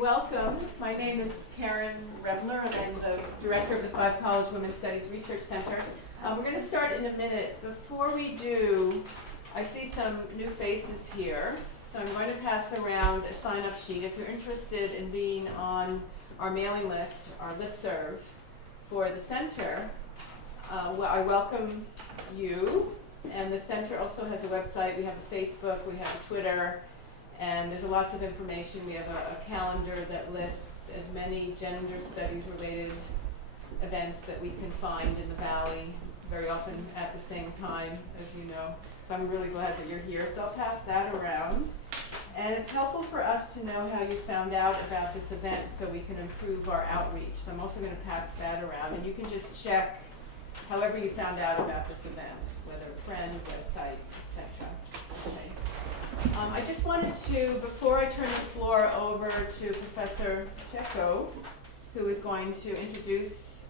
welcome. My name is Karen Rebler, and I'm the director of the Five College Women's Studies Research Center. We're going to start in a minute. Before we do, I see some new faces here, so I'm going to pass around a sign-up sheet. If you're interested in being on our mailing list, our listserv for the center, well, I welcome you. And the center also has a website. We have a Facebook, we have a Twitter, and there's lots of information. We have a calendar that lists as many gender studies related events that we can find in the Valley, very often at the same time, as you know. So I'm really glad that you're here. So I'll pass that around. And it's helpful for us to know how you found out about this event so we can improve our outreach. So I'm also going to pass that around. And you can just check however you found out about this event, whether friend, website, etc. Okay. I just wanted to, before I turn the floor over to Professor Checo, who is going to introduce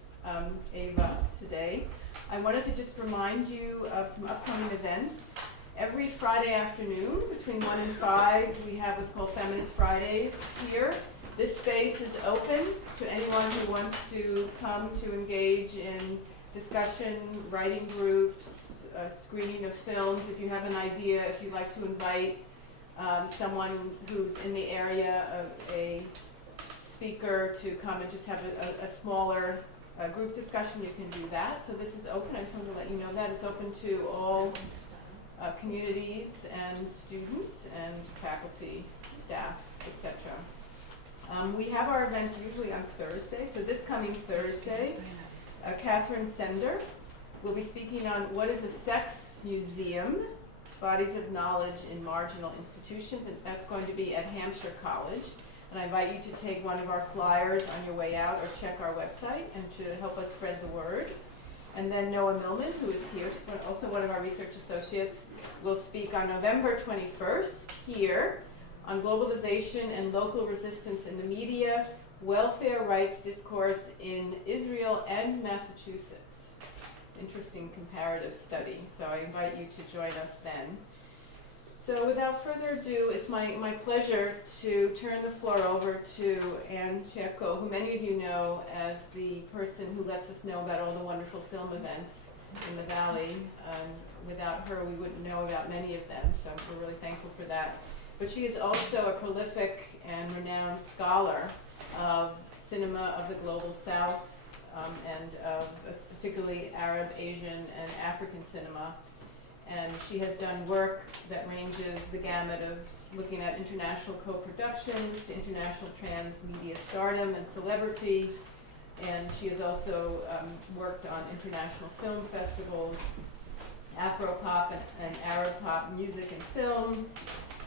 Ava today, I wanted to just remind you of some upcoming events. Every Friday afternoon, between 1 and 5, we have what's called Feminist Fridays here. This space is open to anyone who wants to come to engage in discussion, writing groups, screening of films. If you have an idea, if you'd like to invite someone who's in the area of a speaker to come and just have a smaller group discussion, you can do that. So this is open. I just wanted to let you know that. It's open to all communities and students and faculty, staff, etc. We have our events usually on Thursday. So this coming Thursday, Catherine Sender will be speaking on what is a sex museum, bodies of knowledge in marginal institutions, and that's going to be at Hampshire College. And I invite you to take one of our flyers on your way out or check our website and to help us spread the word. And then Noah Millman, who is here, she's also one of our research associates, will speak on November 21st here on globalization and local resistance in the media, welfare rights discourse in Israel and Massachusetts. Interesting comparative study. So I invite you to join us then. So without further ado, it's my pleasure to turn the floor over to Anne Checo, who many of you know as the person who lets us know about all the wonderful film events in the Valley. Without her, we wouldn't know about many of them, so we're really thankful for that. But she is also a prolific and renowned scholar of cinema of the global South and of particularly Arab, Asian, and African cinema. And she has done work that ranges the gamut of looking at international co-productions to international transmedia stardom and celebrity. And she has also worked on international film festivals, Afro-pop and Arab pop music and film,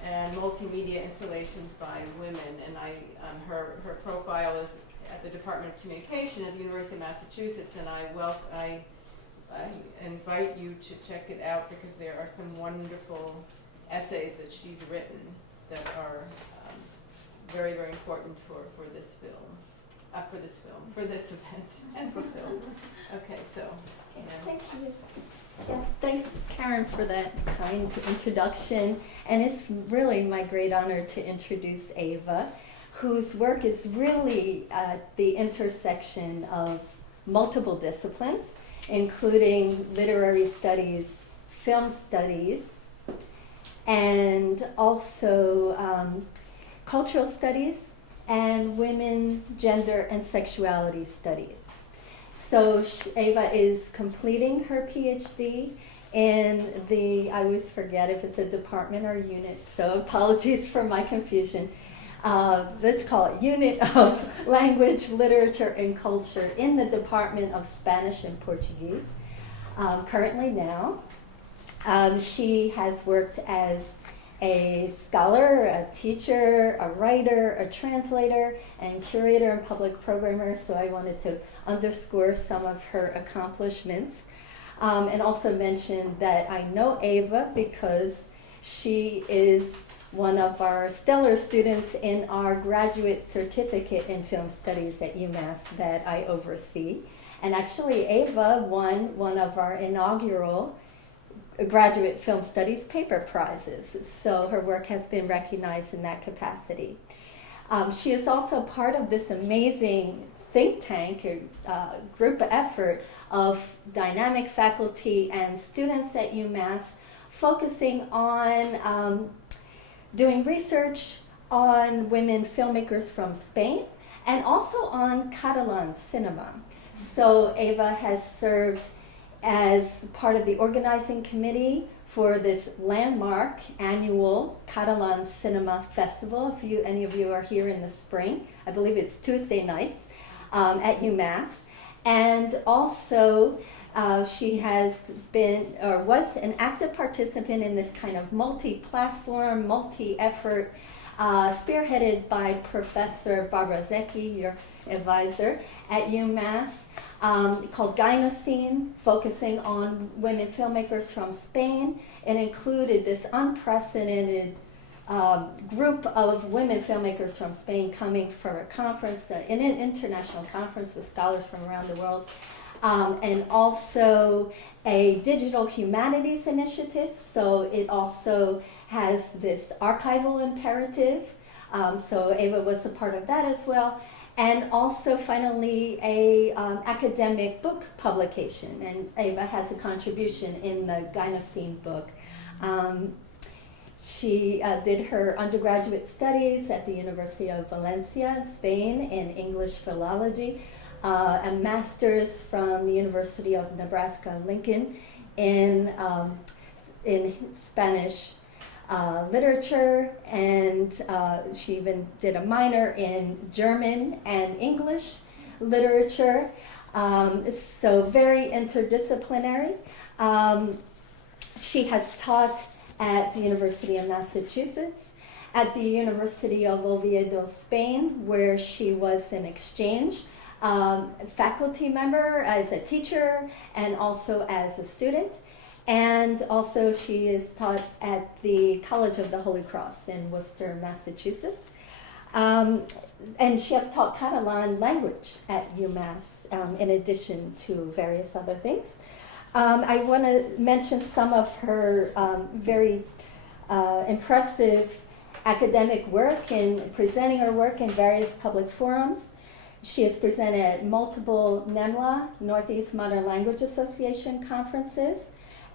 and multimedia installations by women. And her profile is at the Department of Communication at the University of Massachusetts, and I invite you to check it out because there are some wonderful essays that she's written that are very, very important for this event, and for film. Okay, so. Okay, thank you. Yeah, thanks, Karen, for that kind introduction. And it's really my great honor to introduce Ava, whose work is really at the intersection of multiple disciplines, including literary studies, film studies, and also cultural studies and women, gender, and sexuality studies. So Ava is completing her PhD in I always forget if it's a department or unit, so apologies for my confusion. Let's call it Unit of Language, Literature, and Culture in the Department of Spanish and Portuguese. Currently now, she has worked as a scholar, a teacher, a writer, a translator, and curator and public programmer, so I wanted to underscore some of her accomplishments. And also mention that I know Ava because she is one of our stellar students in our graduate certificate in film studies at UMass that I oversee. And actually, Ava won one of our inaugural graduate film studies paper prizes. So her work has been recognized in that capacity. She is also part of this amazing think tank or group effort of dynamic faculty and students at UMass focusing on doing research on women filmmakers from Spain and also on Catalan cinema. So Eva has served as part of the organizing committee for this landmark annual Catalan Cinema Festival. If any of you are here in the spring, I believe it's Tuesday nights at UMass. And also she has been or was an active participant in this kind of multi-platform, multi-effort spearheaded by Professor Barbara Zecchi, your advisor at UMass, called Gynocene, focusing on women filmmakers from Spain. It included this unprecedented group of women filmmakers from Spain coming for a conference, an international conference with scholars from around the world, and also a digital humanities initiative. So it also has this archival imperative. So Eva was a part of that as well. And also, finally, a academic book publication. And Eva has a contribution in the Gynocene book. She did her undergraduate studies at the University of Valencia, Spain, in English philology, a master's from the University of Nebraska-Lincoln in Spanish literature, and she even did a minor in German and English literature, so very interdisciplinary. She has taught at the University of Massachusetts, at the University of Oviedo, Spain, where she was an exchange faculty member as a teacher and also as a student. And also she is taught at the College of the Holy Cross in Worcester, Massachusetts. And she has taught Catalan language at UMass in addition to various other things. I want to mention some of her very impressive academic work in presenting her work in various public forums. She has presented at multiple NEMLA, Northeast Modern Language Association conferences,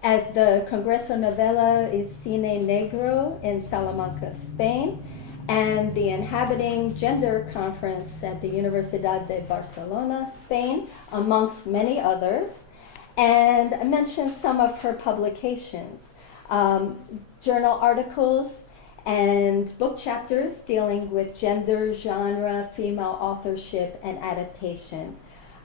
at the Congreso Novela y Cine Negro in Salamanca, Spain, and the Inhabiting Gender Conference at the Universidad de Barcelona, Spain, amongst many others. And I mentioned some of her publications, journal articles and book chapters dealing with gender, genre, female authorship, and adaptation.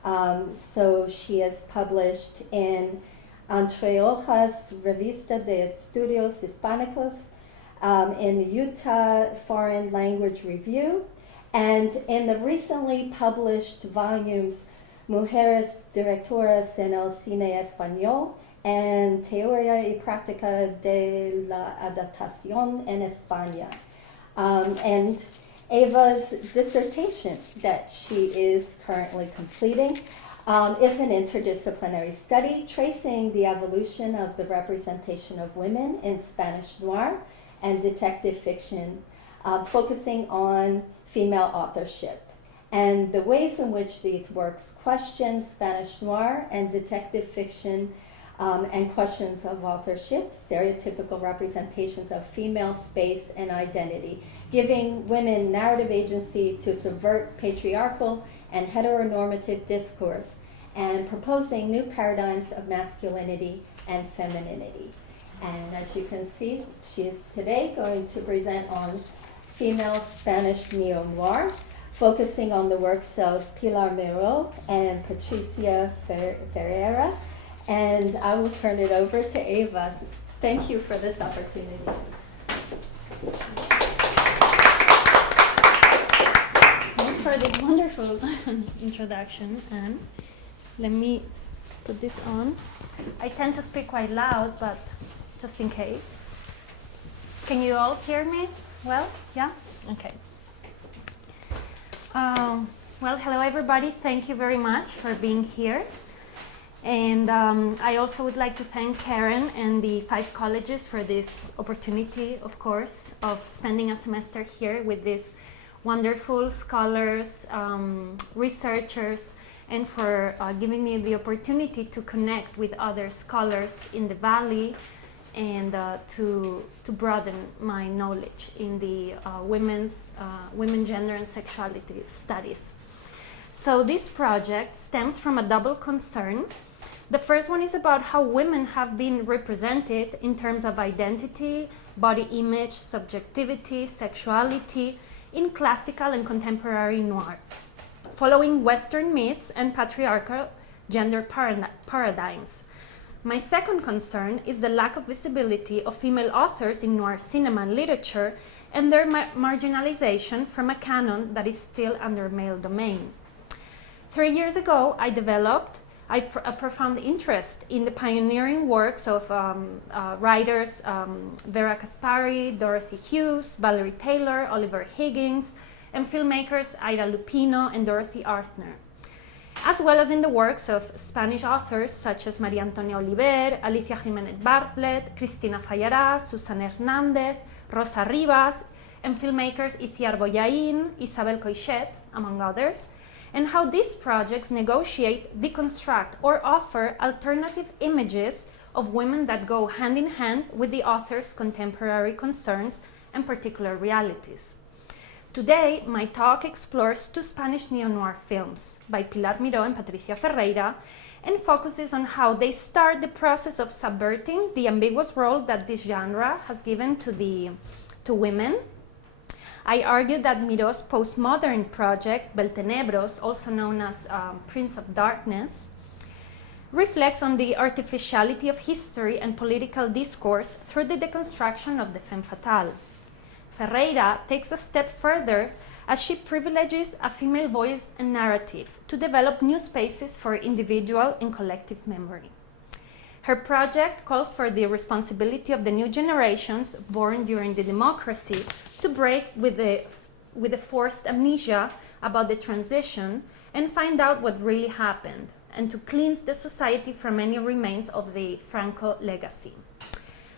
So she has published in Entre Hojas, Revista de Estudios Hispánicos, in the Utah Foreign Language Review, and in the recently published volumes Mujeres Directoras en el Cine Español and Teoría y Práctica de la Adaptación en España. And Eva's dissertation that she is currently completing is an interdisciplinary study tracing the evolution of the representation of women in Spanish noir and detective fiction, focusing on female authorship and the ways in which these works question Spanish noir and detective fiction and questions of authorship, stereotypical representations of female space and identity, giving women narrative agency to subvert patriarchal and heteronormative discourse, and proposing new paradigms of masculinity and femininity. And as you can see, she is today going to present on female Spanish neo-noir, focusing on the works of Pilar Miró and Patricia Ferreira. And I will turn it over to Eva. Thank you for this opportunity. Thanks for this wonderful introduction, Anne. Let me put this on. I tend to speak quite loud, but just in case. Can you all hear me well? Yeah? Okay. Well, hello everybody. Thank you very much for being here. And I also would like to thank Karen and the 5 colleges for this opportunity, of course, of spending a semester here with these wonderful scholars, researchers, and for giving me the opportunity to connect with other scholars in the Valley and to broaden my knowledge in the women, gender, and sexuality studies. So this project stems from a double concern. The first one is about how women have been represented in terms of identity, body image, subjectivity, sexuality in classical and contemporary noir, following Western myths and patriarchal gender paradigms. My second concern is the lack of visibility of female authors in noir cinema and literature and their marginalization from a canon that is still under male domain. 3 years ago, I developed a profound interest in the pioneering works of writers Vera Caspari, Dorothy Hughes, Valerie Taylor, Oliver Higgins, and filmmakers Ida Lupino and Dorothy Arthner, as well as in the works of Spanish authors such as María Antonia Oliver, Alicia Jiménez Bartlett, Cristina Fallarás, Susana Hernández, Rosa Rivas, and filmmakers Itziar Boyain, Isabel Coixet, among others, and how these projects negotiate, deconstruct, or offer alternative images of women that go hand in hand with the author's contemporary concerns and particular realities. Today, my talk explores 2 Spanish neo-noir films by Pilar Miró and Patricia Ferreira, and focuses on how they start the process of subverting the ambiguous role that this genre has given to women. I argue that Miró's postmodern project, Beltenebros, also known as Prince of Darkness, reflects on the artificiality of history and political discourse through the deconstruction of the femme fatale. Ferreira takes a step further as she privileges a female voice and narrative to develop new spaces for individual and collective memory. Her project calls for the responsibility of the new generations born during the democracy to break with the forced amnesia about the transition and find out what really happened, and to cleanse the society from any remains of the Franco legacy.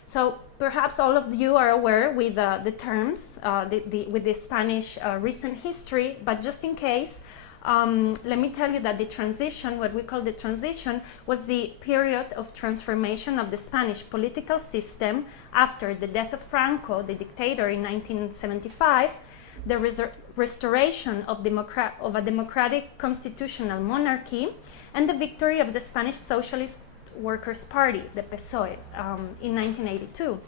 So perhaps all of you are aware with the terms, with the Spanish recent history, but just in case, let me tell you that the transition, what we call the transition, was the period of transformation of the Spanish political system after the death of Franco, the dictator, in 1975, the restoration of a democratic constitutional monarchy, and the victory of the Spanish Socialist Workers' Party, the PSOE, in 1982.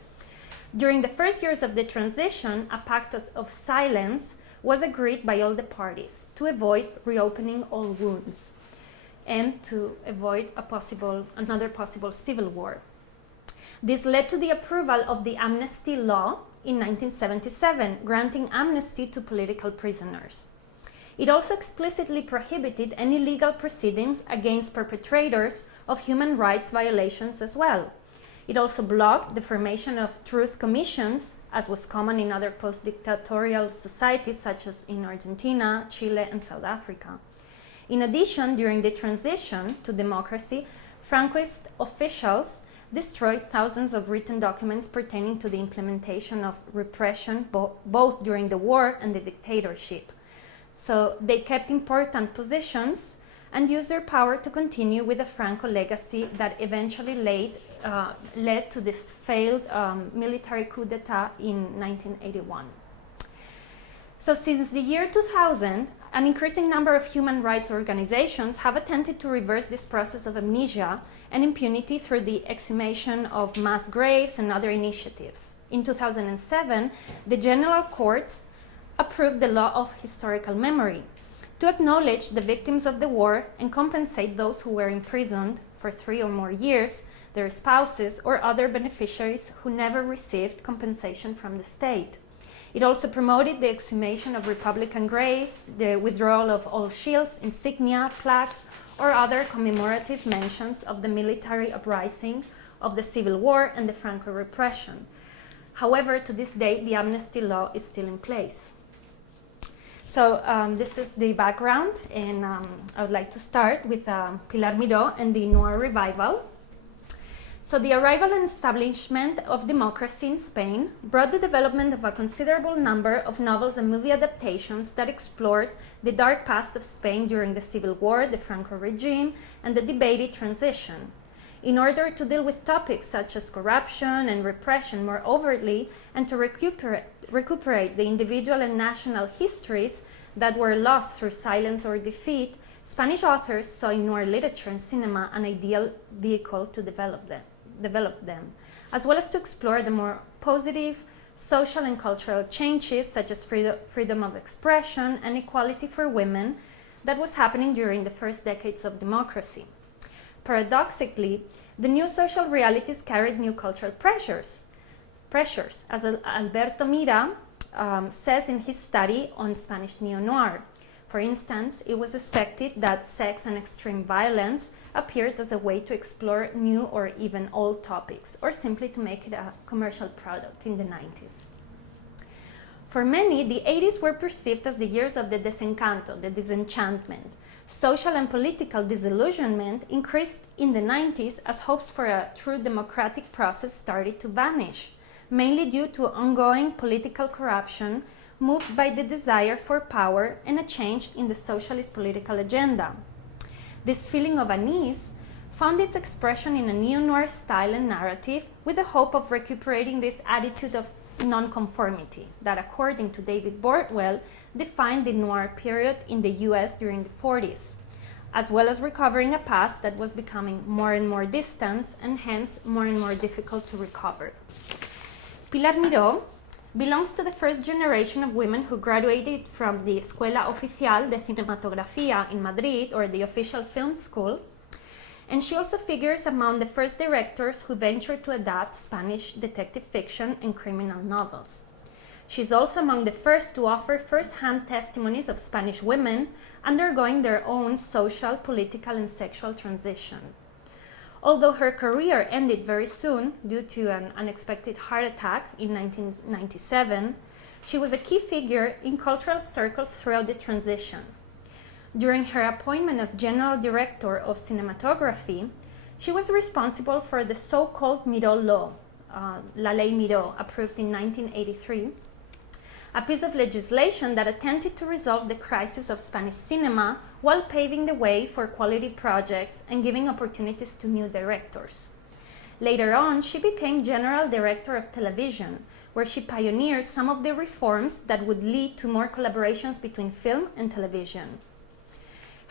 During the first years of the transition, a pact of silence was agreed by all the parties to avoid reopening all wounds and to avoid another possible civil war. This led to the approval of the amnesty law in 1977, granting amnesty to political prisoners. It also explicitly prohibited any legal proceedings against perpetrators of human rights violations as well. It also blocked the formation of truth commissions, as was common in other post-dictatorial societies such as in Argentina, Chile, and South Africa. In addition, during the transition to democracy, Francoist officials destroyed thousands of written documents pertaining to the implementation of repression, both during the war and the dictatorship. So they kept important positions and used their power to continue with the Franco legacy that eventually led to the failed military coup d'etat in 1981. So since the year 2000, an increasing number of human rights organizations have attempted to reverse this process of amnesia and impunity through the exhumation of mass graves and other initiatives. In 2007, the General Courts approved the law of historical memory to acknowledge the victims of the war and compensate those who were imprisoned for 3 or more years, their spouses, or other beneficiaries who never received compensation from the state. It also promoted the exhumation of Republican graves, the withdrawal of all shields, insignia, plaques, or other commemorative mentions of the military uprising of the Civil War and the Franco repression. However, to this day, the amnesty law is still in place. So this is the background, and I would like to start with Pilar Miró and the Noir Revival. So the arrival and establishment of democracy in Spain brought the development of a considerable number of novels and movie adaptations that explored the dark past of Spain during the Civil War, the Franco regime, and the debated transition. In order to deal with topics such as corruption and repression more overtly, and to recuperate the individual and national histories that were lost through silence or defeat, Spanish authors saw in noir literature and cinema an ideal vehicle to develop them, as well as to explore the more positive social and cultural changes such as freedom of expression and equality for women that was happening during the first decades of democracy. Paradoxically, the new social realities carried new cultural pressures, as Alberto Miró says in his study on Spanish neo-noir. For instance, it was expected that sex and extreme violence appeared as a way to explore new or even old topics, or simply to make it a commercial product in the 90s. For many, the 80s were perceived as the years of the desencanto, the disenchantment. Social and political disillusionment increased in the 90s as hopes for a true democratic process started to vanish, mainly due to ongoing political corruption moved by the desire for power and a change in the socialist political agenda. This feeling of unease found its expression in a neo-noir style and narrative with the hope of recuperating this attitude of nonconformity that, according to David Bordwell, defined the noir period in the US during the 40s, as well as recovering a past that was becoming more and more distant and hence more and more difficult to recover. Pilar Miró belongs to the first generation of women who graduated from the Escuela Oficial de Cinematografía in Madrid, or the official film school, and she also figures among the first directors who ventured to adapt Spanish detective fiction and criminal novels. She's also among the first to offer first-hand testimonies of Spanish women undergoing their own social, political, and sexual transition. Although her career ended very soon due to an unexpected heart attack in 1997, she was a key figure in cultural circles throughout the transition. During her appointment as General Director of Cinematography, she was responsible for the so-called Miró Law, La Ley Miró, approved in 1983, a piece of legislation that attempted to resolve the crisis of Spanish cinema while paving the way for quality projects and giving opportunities to new directors. Later on, she became General Director of Television, where she pioneered some of the reforms that would lead to more collaborations between film and television.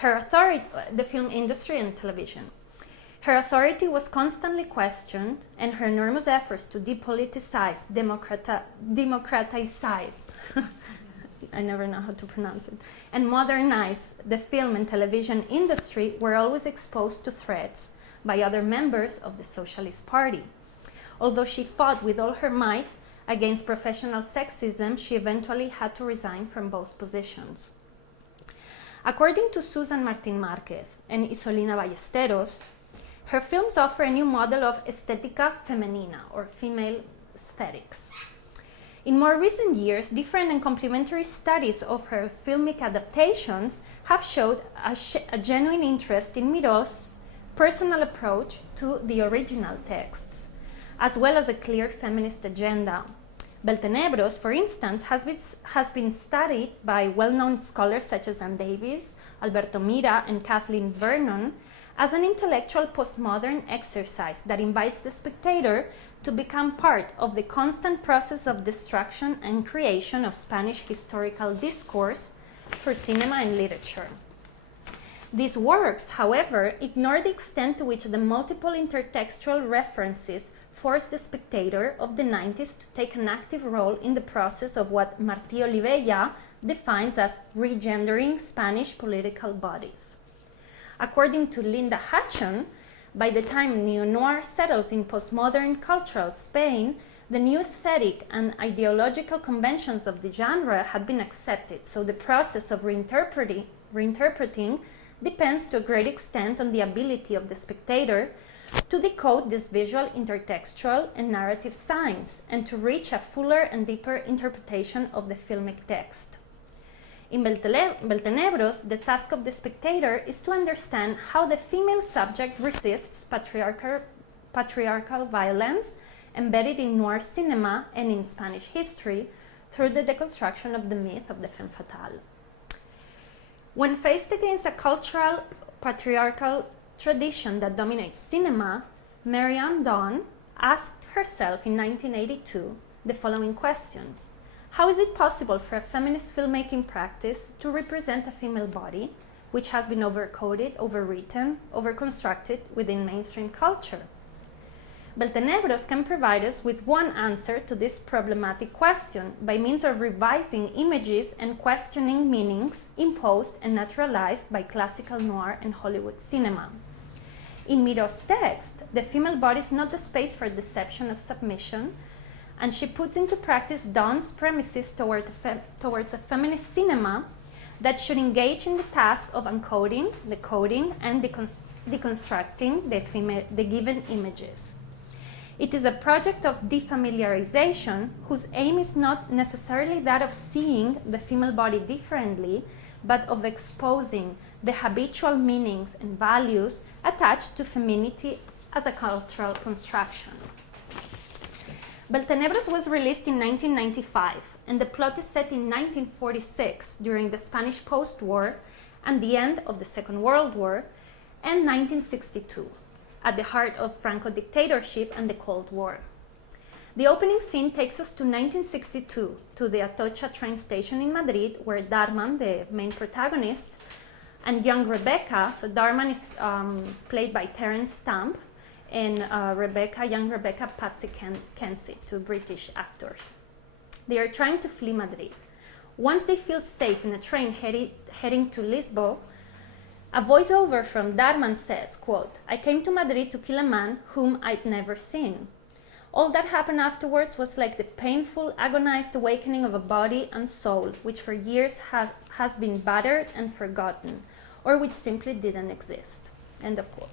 The film industry and television. Her authority was constantly questioned, and her enormous efforts to depoliticize, democratize, I never know how to pronounce it, and modernize the film and television industry were always exposed to threats by other members of the Socialist Party. Although she fought with all her might against professional sexism, she eventually had to resign from both positions. According to Susan Martin Marquez and Isolina Ballesteros, her films offer a new model of estética femenina, or female aesthetics. In more recent years, different and complementary studies of her filmic adaptations have showed a genuine interest in Miró's personal approach to the original texts, as well as a clear feminist agenda. Beltenebros, for instance, has been studied by well-known scholars such as Anne Davis, Alberto Miró, and Kathleen Vernon as an intellectual postmodern exercise that invites the spectator to become part of the constant process of destruction and creation of Spanish historical discourse for cinema and literature. These works, however, ignore the extent to which the multiple intertextual references force the spectator of the 90s to take an active role in the process of what Martí Olivella defines as regendering Spanish political bodies. According to Linda Hutchon, by the time neo-noir settles in postmodern cultural Spain, the new aesthetic and ideological conventions of the genre had been accepted, so the process of reinterpreting depends to a great extent on the ability of the spectator to decode these visual, intertextual, and narrative signs, and to reach a fuller and deeper interpretation of the filmic text. In Beltenebros, the task of the spectator is to understand how the female subject resists patriarchal violence embedded in noir cinema and in Spanish history through the deconstruction of the myth of the femme fatale. When faced against a cultural patriarchal tradition that dominates cinema, Marianne Dawn asked herself in 1982 the following questions. How is it possible for a feminist filmmaking practice to represent a female body, which has been overcoded, overwritten, overconstructed within mainstream culture? Beltenebros can provide us with one answer to this problematic question by means of revising images and questioning meanings imposed and naturalized by classical noir and Hollywood cinema. In Miró's text, the female body is not the space for deception of submission, and she puts into practice Dawn's premises towards a feminist cinema that should engage in the task of uncoding, decoding, and deconstructing the given images. It is a project of defamiliarization whose aim is not necessarily that of seeing the female body differently, but of exposing the habitual meanings and values attached to femininity as a cultural construction. Beltenebros was released in 1995, and the plot is set in 1946 during the Spanish post-war and the end of the Second World War, and 1962, at the heart of Franco dictatorship and the Cold War. The opening scene takes us to 1962, to the Atocha train station in Madrid, where Darman, the main protagonist, and young Rebecca, so Darman is played by Terence Stamp, and young Rebecca Patsy Kensit, two British actors. They are trying to flee Madrid. Once they feel safe in a train heading to Lisbon, a voiceover from Darman says, quote, "I came to Madrid to kill a man whom I'd never seen. All that happened afterwards was like the painful, agonized awakening of a body and soul, which for years has been battered and forgotten, or which simply didn't exist." End of quote.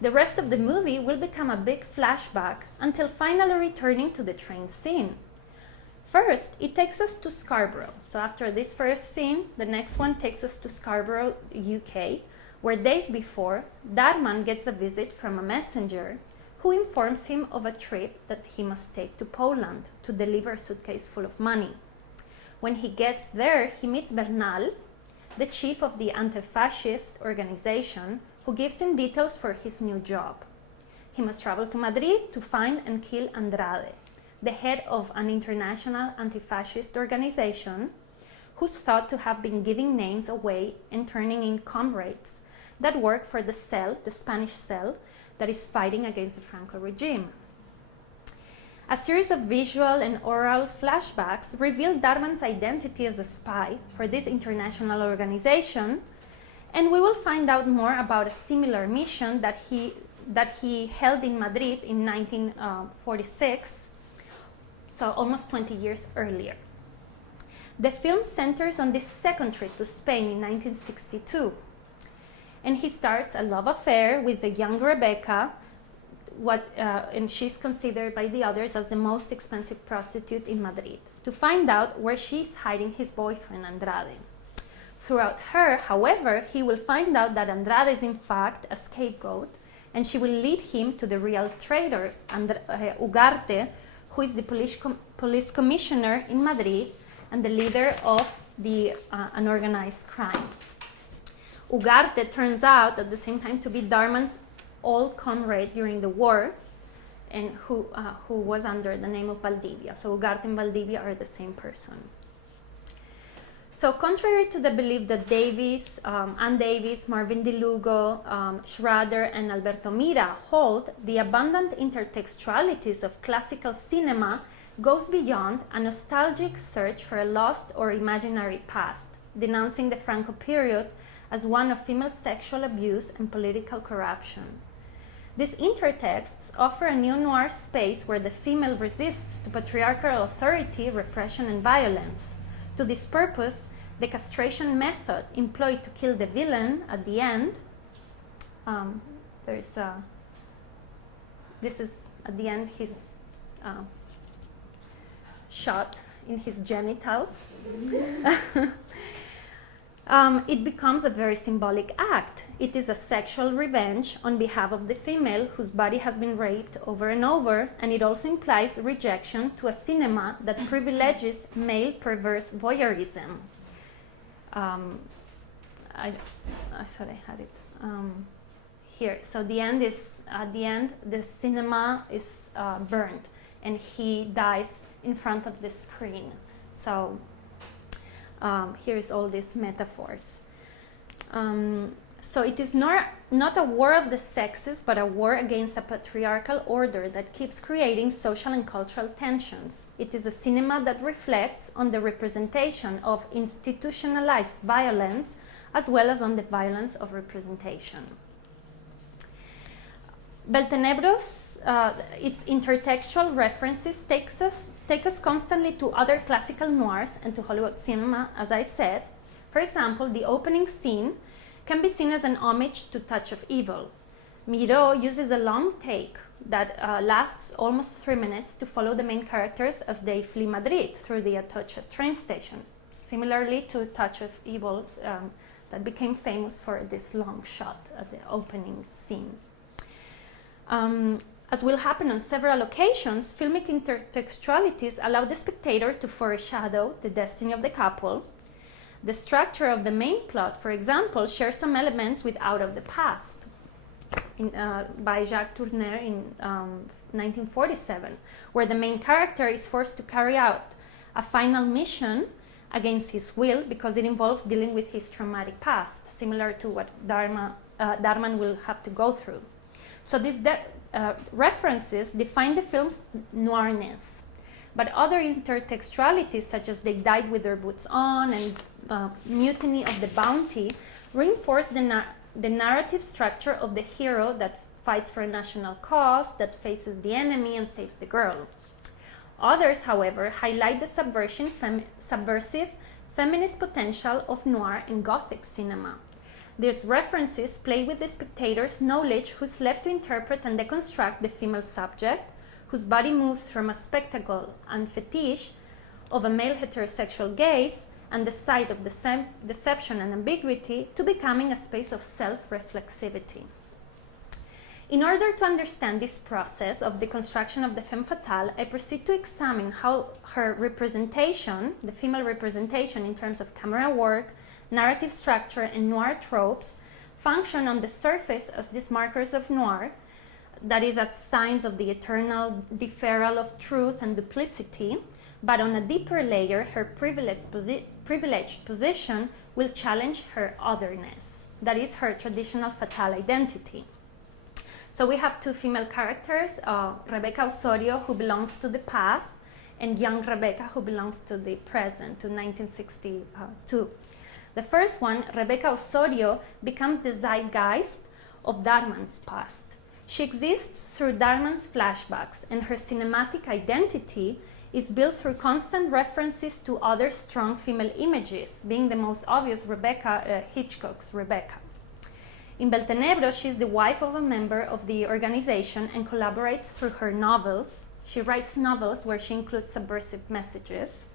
The rest of the movie will become a big flashback until finally returning to the train scene. First, it takes us to Scarborough. So after this first scene, the next one takes us to Scarborough, UK, where days before, Darman gets a visit from a messenger who informs him of a trip that he must take to Poland to deliver a suitcase full of money. When he gets there, he meets Bernal, the chief of the anti-fascist organization, who gives him details for his new job. He must travel to Madrid to find and kill Andrade, the head of an international anti-fascist organization who's thought to have been giving names away and turning in comrades that work for the cell, the Spanish cell, that is fighting against the Franco regime. A series of visual and oral flashbacks reveal Darman's identity as a spy for this international organization, and we will find out more about a similar mission that he held in Madrid in 1946, so almost 20 years earlier. The film centers on this second trip to Spain in 1962, and he starts a love affair with the young Rebecca, and she's considered by the others as the most expensive prostitute in Madrid, to find out where she's hiding his boyfriend Andrade. Throughout her, however, he will find out that Andrade is in fact a scapegoat, and she will lead him to the real traitor, Ugarte, who is the police commissioner in Madrid and the leader of the unorganized crime. Ugarte turns out at the same time to be Darman's old comrade during the war, and who was under the name of Valdivia. So Ugarte and Valdivia are the same person. So contrary to the belief that Davies, Ann Davies, Marvin DeLugo, Schrader, and Alberto Mira hold, the abundant intertextualities of classical cinema goes beyond a nostalgic search for a lost or imaginary past, denouncing the Franco period as one of female sexual abuse and political corruption. These intertexts offer a neo-noir space where the female resists to patriarchal authority, repression, and violence. To this purpose, the castration method employed to kill the villain at the end, this is at the end his shot in his genitals. it becomes a very symbolic act. It is a sexual revenge on behalf of the female whose body has been raped over and over, and it also implies rejection to a cinema that privileges male perverse voyeurism. I thought I had it here. So the end is, at the end, the cinema is burned, and he dies in front of the screen. So here's all these metaphors. So it is not a war of the sexes, but a war against a patriarchal order that keeps creating social and cultural tensions. It is a cinema that reflects on the representation of institutionalized violence, as well as on the violence of representation. Beltenebros, its intertextual references take us constantly to other classical noirs and to Hollywood cinema, as I said. For example, the opening scene can be seen as an homage to Touch of Evil. Miró uses a long take that lasts almost 3 minutes to follow the main characters as they flee Madrid through the Atocha train station, similarly to Touch of Evil that became famous for this long shot at the opening scene. As will happen on several occasions, filmic intertextualities allow the spectator to foreshadow the destiny of the couple. The structure of the main plot, for example, shares some elements with Out of the Past by Jacques Tourneur in 1947, where the main character is forced to carry out a final mission against his will because it involves dealing with his traumatic past, similar to what Darman will have to go through. So these references define the film's noirness, but other intertextualities, such as They Died with Their Boots On and Mutiny of the Bounty, reinforce the narrative structure of the hero that fights for a national cause, that faces the enemy and saves the girl. Others, however, highlight the subversive feminist potential of noir and Gothic cinema. These references play with the spectator's knowledge, who's left to interpret and deconstruct the female subject, whose body moves from a spectacle and fetish of a male heterosexual gaze and the site of deception and ambiguity to becoming a space of self-reflexivity. In order to understand this process of deconstruction of the femme fatale, I proceed to examine how her representation, the female representation in terms of camera work, narrative structure, and noir tropes, function on the surface as these markers of noir, that is, as signs of the eternal deferral of truth and duplicity, but on a deeper layer, her privileged position will challenge her otherness, that is, her traditional fatale identity. So we have two female characters, Rebecca Osorio, who belongs to the past, and young Rebecca, who belongs to the present, to 1962. The first one, Rebecca Osorio, becomes the zeitgeist of Darman's past. She exists through Darman's flashbacks, and her cinematic identity is built through constant references to other strong female images, being the most obvious Hitchcock's Rebecca. In Beltenebros, she is the wife of a member of the organization and collaborates through her novels. She writes novels where she includes subversive messages.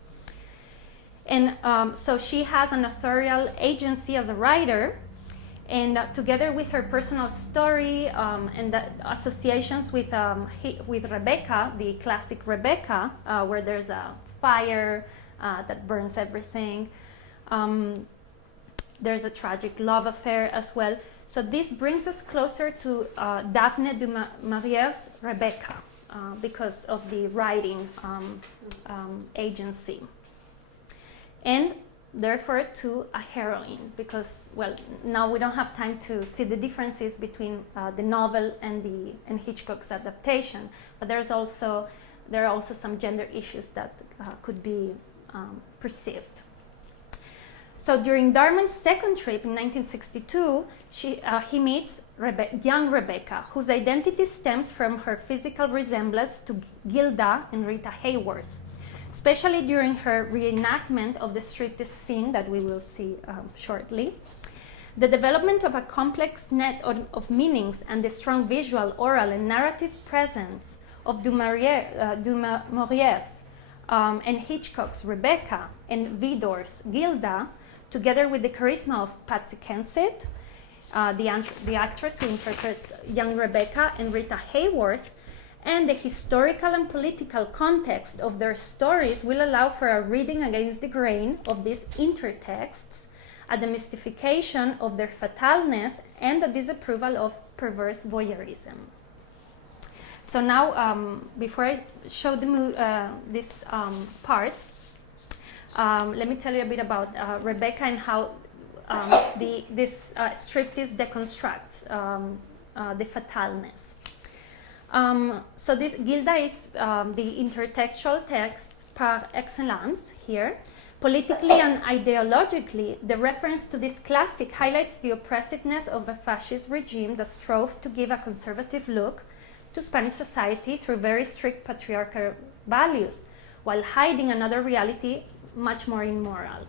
And so she has an authorial agency as a writer, and together with her personal story and the associations with Rebecca, the classic Rebecca, where there's a fire that burns everything. There's a tragic love affair as well. So this brings us closer to Daphne du Maurier's Rebecca because of the writing agency. And therefore to a heroine, because, well, now we don't have time to see the differences between the novel and Hitchcock's adaptation, but there are also some gender issues that could be perceived. So during Darman's second trip in 1962, he meets young Rebecca, whose identity stems from her physical resemblance to Gilda and Rita Hayworth, especially during her reenactment of the striptease scene that we will see shortly. The development of a complex net of meanings and the strong visual, oral, and narrative presence of du Maurier's and Hitchcock's Rebecca and Vidor's Gilda together with the charisma of Patsy Kensit, the actress who interprets young Rebecca, and Rita Hayworth, and the historical and political context of their stories will allow for a reading against the grain of these intertexts, a demystification of their fatalness, and a disapproval of perverse voyeurism. So now, before I show this part, let me tell you a bit about Rebecca and how this striptease deconstructs the fatalness. So this Gilda is the intertextual text par excellence here. Politically and ideologically, the reference to this classic highlights the oppressiveness of a fascist regime that strove to give a conservative look to Spanish society through very strict patriarchal values, while hiding another reality much more immoral.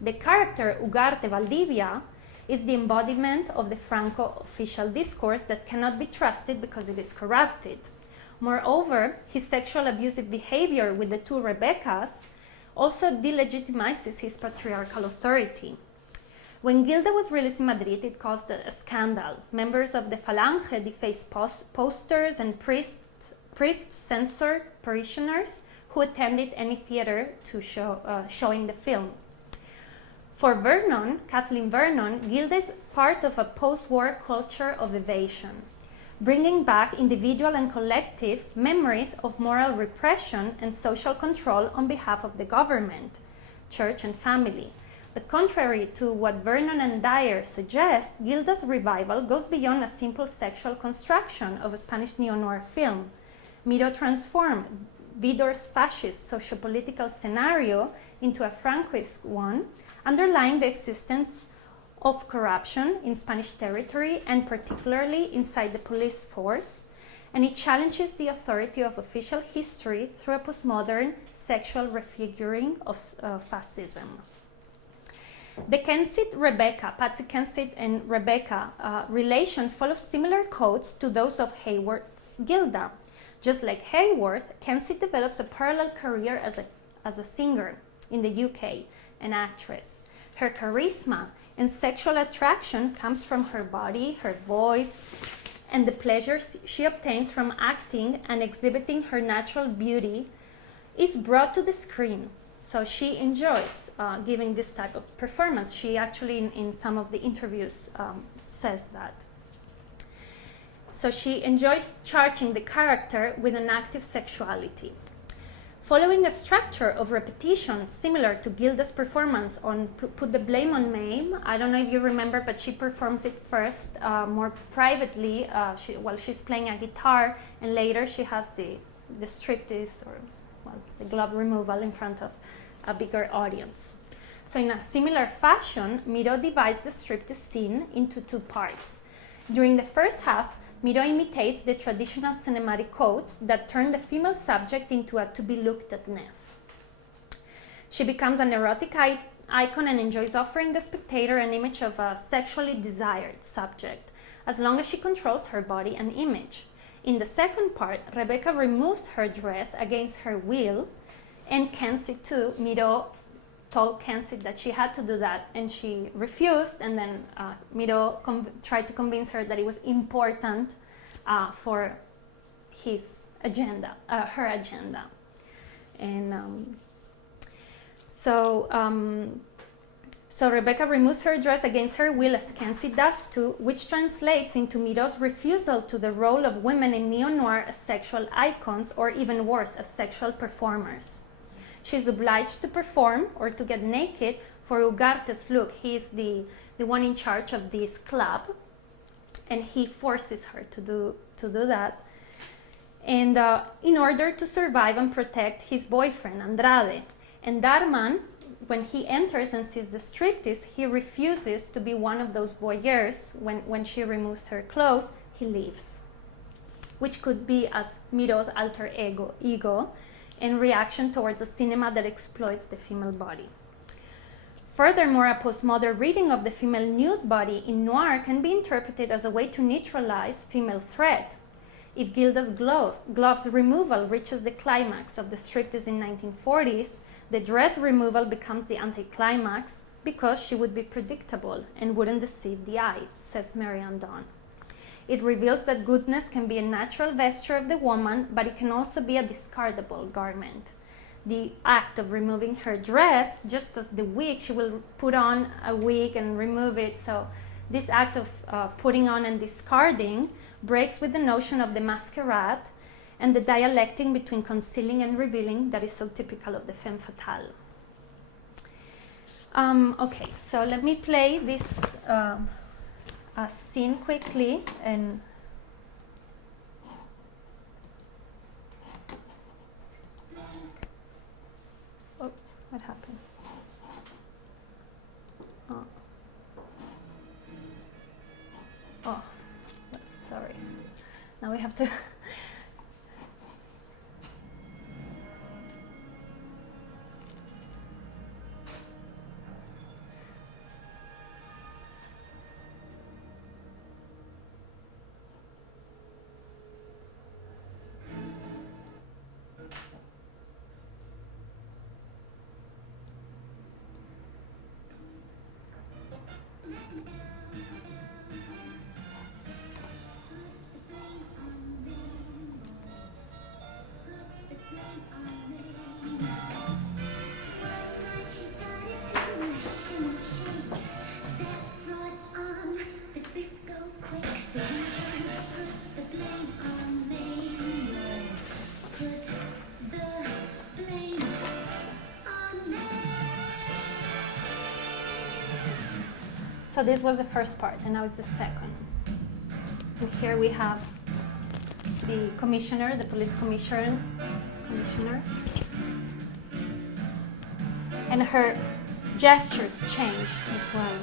The character Ugarte Valdivia is the embodiment of the Franco official discourse that cannot be trusted because it is corrupted. Moreover, his sexual abusive behavior with the two Rebeccas also delegitimizes his patriarchal authority. When Gilda was released in Madrid, it caused a scandal. Members of the Falange defaced posters, and priests censored parishioners who attended any theater to showing the film. For Vernon, Kathleen Vernon, Gilda is part of a post-war culture of evasion, bringing back individual and collective memories of moral repression and social control on behalf of the government, church, and family. But contrary to what Vernon and Dyer suggest, Gilda's revival goes beyond a simple sexual construction of a Spanish neo-noir film. Miró transformed Vidor's fascist sociopolitical scenario into a Franquist one, underlying the existence of corruption in Spanish territory and particularly inside the police force, and it challenges the authority of official history through a postmodern sexual refiguring of fascism. The Kensit-Rebecca, Patsy Kensit and Rebecca relation follows similar codes to those of Hayworth-Gilda. Just like Hayworth, Kensit develops a parallel career as a singer in the UK, an actress. Her charisma and sexual attraction comes from her body, her voice, and the pleasures she obtains from acting and exhibiting her natural beauty is brought to the screen. So she enjoys giving this type of performance. She actually, in some of the interviews, says that. So she enjoys charging the character with an active sexuality. Following a structure of repetition similar to Gilda's performance on Put the Blame on Mame, I don't know if you remember, but she performs it first more privately while she's playing a guitar, and later she has the striptease, or the glove removal in front of a bigger audience. So in a similar fashion, Miró divides the striptease scene into two parts. During the first half, Miró imitates the traditional cinematic codes that turn the female subject into a to-be-looked-at-ness. She becomes an erotic icon and enjoys offering the spectator an image of a sexually desired subject, as long as she controls her body and image. In the second part, Rebecca removes her dress against her will, and Kensit too. Miró told Kensit that she had to do that, and she refused, and then Miró tried to convince her that it was important for his agenda, her agenda. And so Rebecca removes her dress against her will, as Kensit does too, which translates into Miró's refusal to the role of women in neo-noir as sexual icons, or even worse, as sexual performers. She's obliged to perform or to get naked for Ugarte's look. He is the one in charge of this club, and he forces her to do that. And in order to survive and protect his boyfriend, Andrade. And Darman, when he enters and sees the striptease, he refuses to be one of those voyeurs. When she removes her clothes, he leaves, which could be as Miró's alter ego in reaction towards a cinema that exploits the female body. Furthermore, a postmodern reading of the female nude body in noir can be interpreted as a way to neutralize female threat. If Gilda's gloves removal reaches the climax of the striptease in 1940s, the dress removal becomes the anticlimax because she would be predictable and wouldn't deceive the eye, says Marianne Dawn. It reveals that goodness can be a natural vesture of the woman, but it can also be a discardable garment. The act of removing her dress, just as the wig, she will put on a wig and remove it. So this act of putting on and discarding breaks with the notion of the masquerade and the dialectic between concealing and revealing that is so typical of the femme fatale. Okay, so let me play this scene quickly and oops, what happened? Oh, sorry. Now we have to So this was the first part, and now it's the second. And here we have the commissioner, the police commissioner, and her gestures change as well.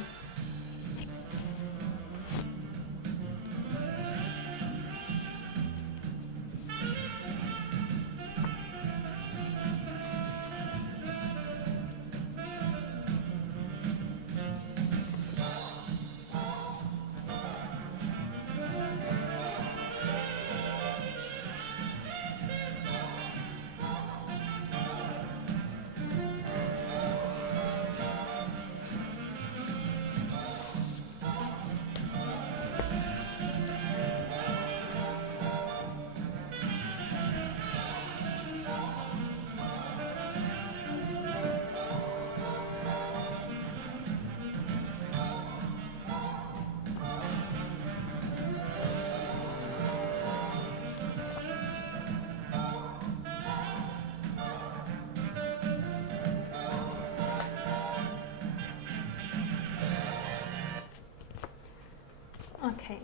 Okay,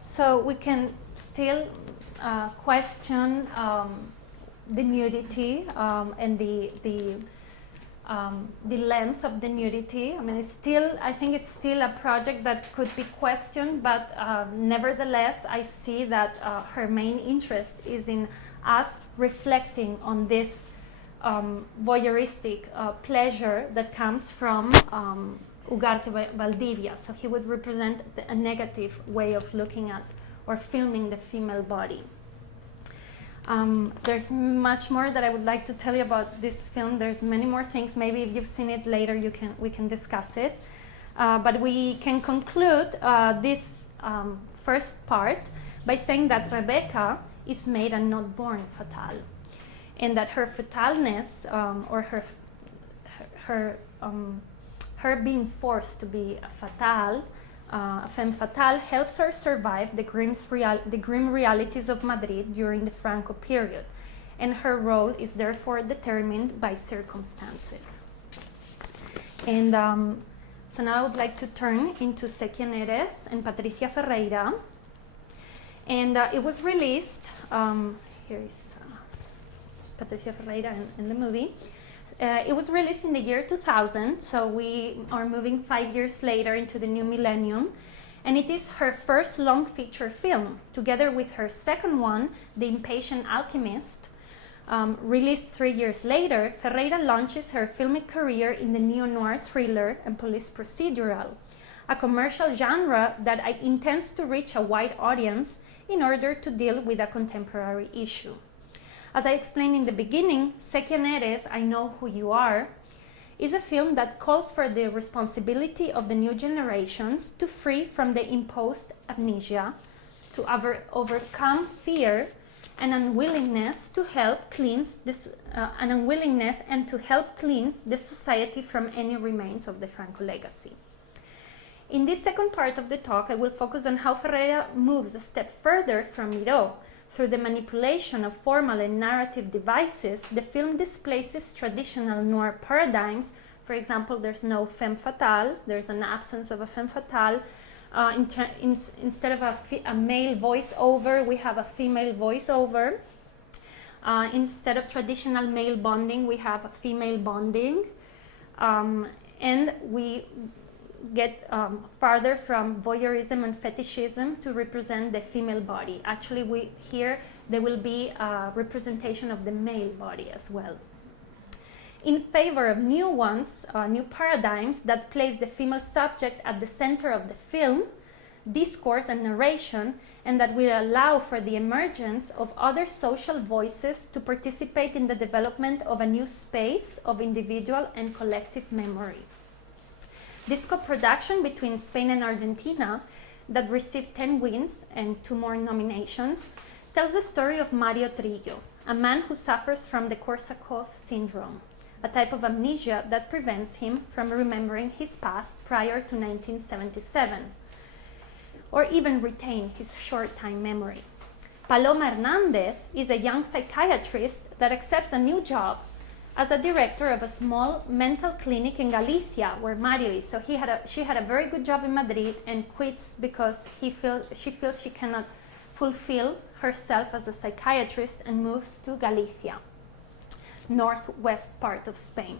so we can still question the nudity and the length of the nudity. I mean, I think it's still a project that could be questioned, but nevertheless, I see that her main interest is in us reflecting on this voyeuristic pleasure that comes from Ugarte Valdivia. So he would represent a negative way of looking at or filming the female body. There's much more that I would like to tell you about this film. There's many more things. Maybe if you've seen it later, we can discuss it. But we can conclude this first part by saying that Rebecca is made and not born fatale, and that her fataleness or her being forced to be a fatale, a femme fatale, helps her survive the grim realities of Madrid during the Franco period, and her role is therefore determined by circumstances. And so now I would like to turn into Sé quién eres and Patricia Ferreira. And it was released, here is Patricia Ferreira in the movie. It was released in the year 2000, so we are moving 5 years later into the new millennium. And it is her first long feature film, together with her second one, The Impatient Alchemist. Released 3 years later, Ferreira launches her filmic career in the neo-noir thriller and police procedural, a commercial genre that intends to reach a wide audience in order to deal with a contemporary issue. As I explained in the beginning, Se Quien Eres, I Know Who You Are, is a film that calls for the responsibility of the new generations to free from the imposed amnesia, to overcome fear and unwillingness to help cleanse this, and to help cleanse the society from any remains of the Franco legacy. In this second part of the talk, I will focus on how Ferreira moves a step further from Miró. Through the manipulation of formal and narrative devices, the film displaces traditional noir paradigms. For example, there's no femme fatale, there's an absence of a femme fatale. Instead of a male voiceover, we have a female voiceover. Instead of traditional male bonding, we have a female bonding. And we get farther from voyeurism and fetishism to represent the female body. Actually, here there will be a representation of the male body as well. In favor of new ones, new paradigms that place the female subject at the center of the film, discourse and narration, and that will allow for the emergence of other social voices to participate in the development of a new space of individual and collective memory. This co-production between Spain and Argentina, that received 10 wins and 2 more nominations, tells the story of Mario Trillo, a man who suffers from the Korsakoff syndrome, a type of amnesia that prevents him from remembering his past prior to 1977, or even retain his short-time memory. Paloma Hernandez is a young psychiatrist that accepts a new job as a director of a small mental clinic in Galicia, where Mario is. So she had a very good job in Madrid and quits because she feels she cannot fulfill herself as a psychiatrist and moves to Galicia, northwest part of Spain.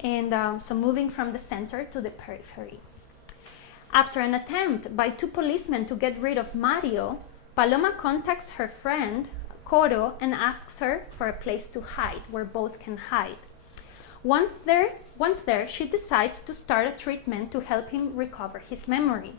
And so moving from the center to the periphery. After an attempt by 2 policemen to get rid of Mario, Paloma contacts her friend, Coro, and asks her for a place to hide, where both can hide. Once there, she decides to start a treatment to help him recover his memory.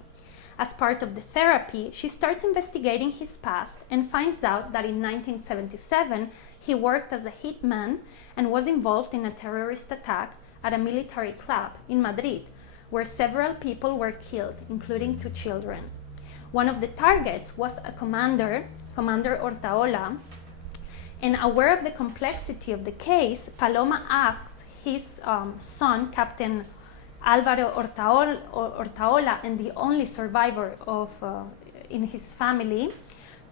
As part of the therapy, she starts investigating his past and finds out that in 1977, he worked as a hitman and was involved in a terrorist attack at a military club in Madrid, where several people were killed, including 2 children. One of the targets was a Commander Ortaola, and aware of the complexity of the case, Paloma asks his son, Captain Álvaro Ortaola, and the only survivor of in his family,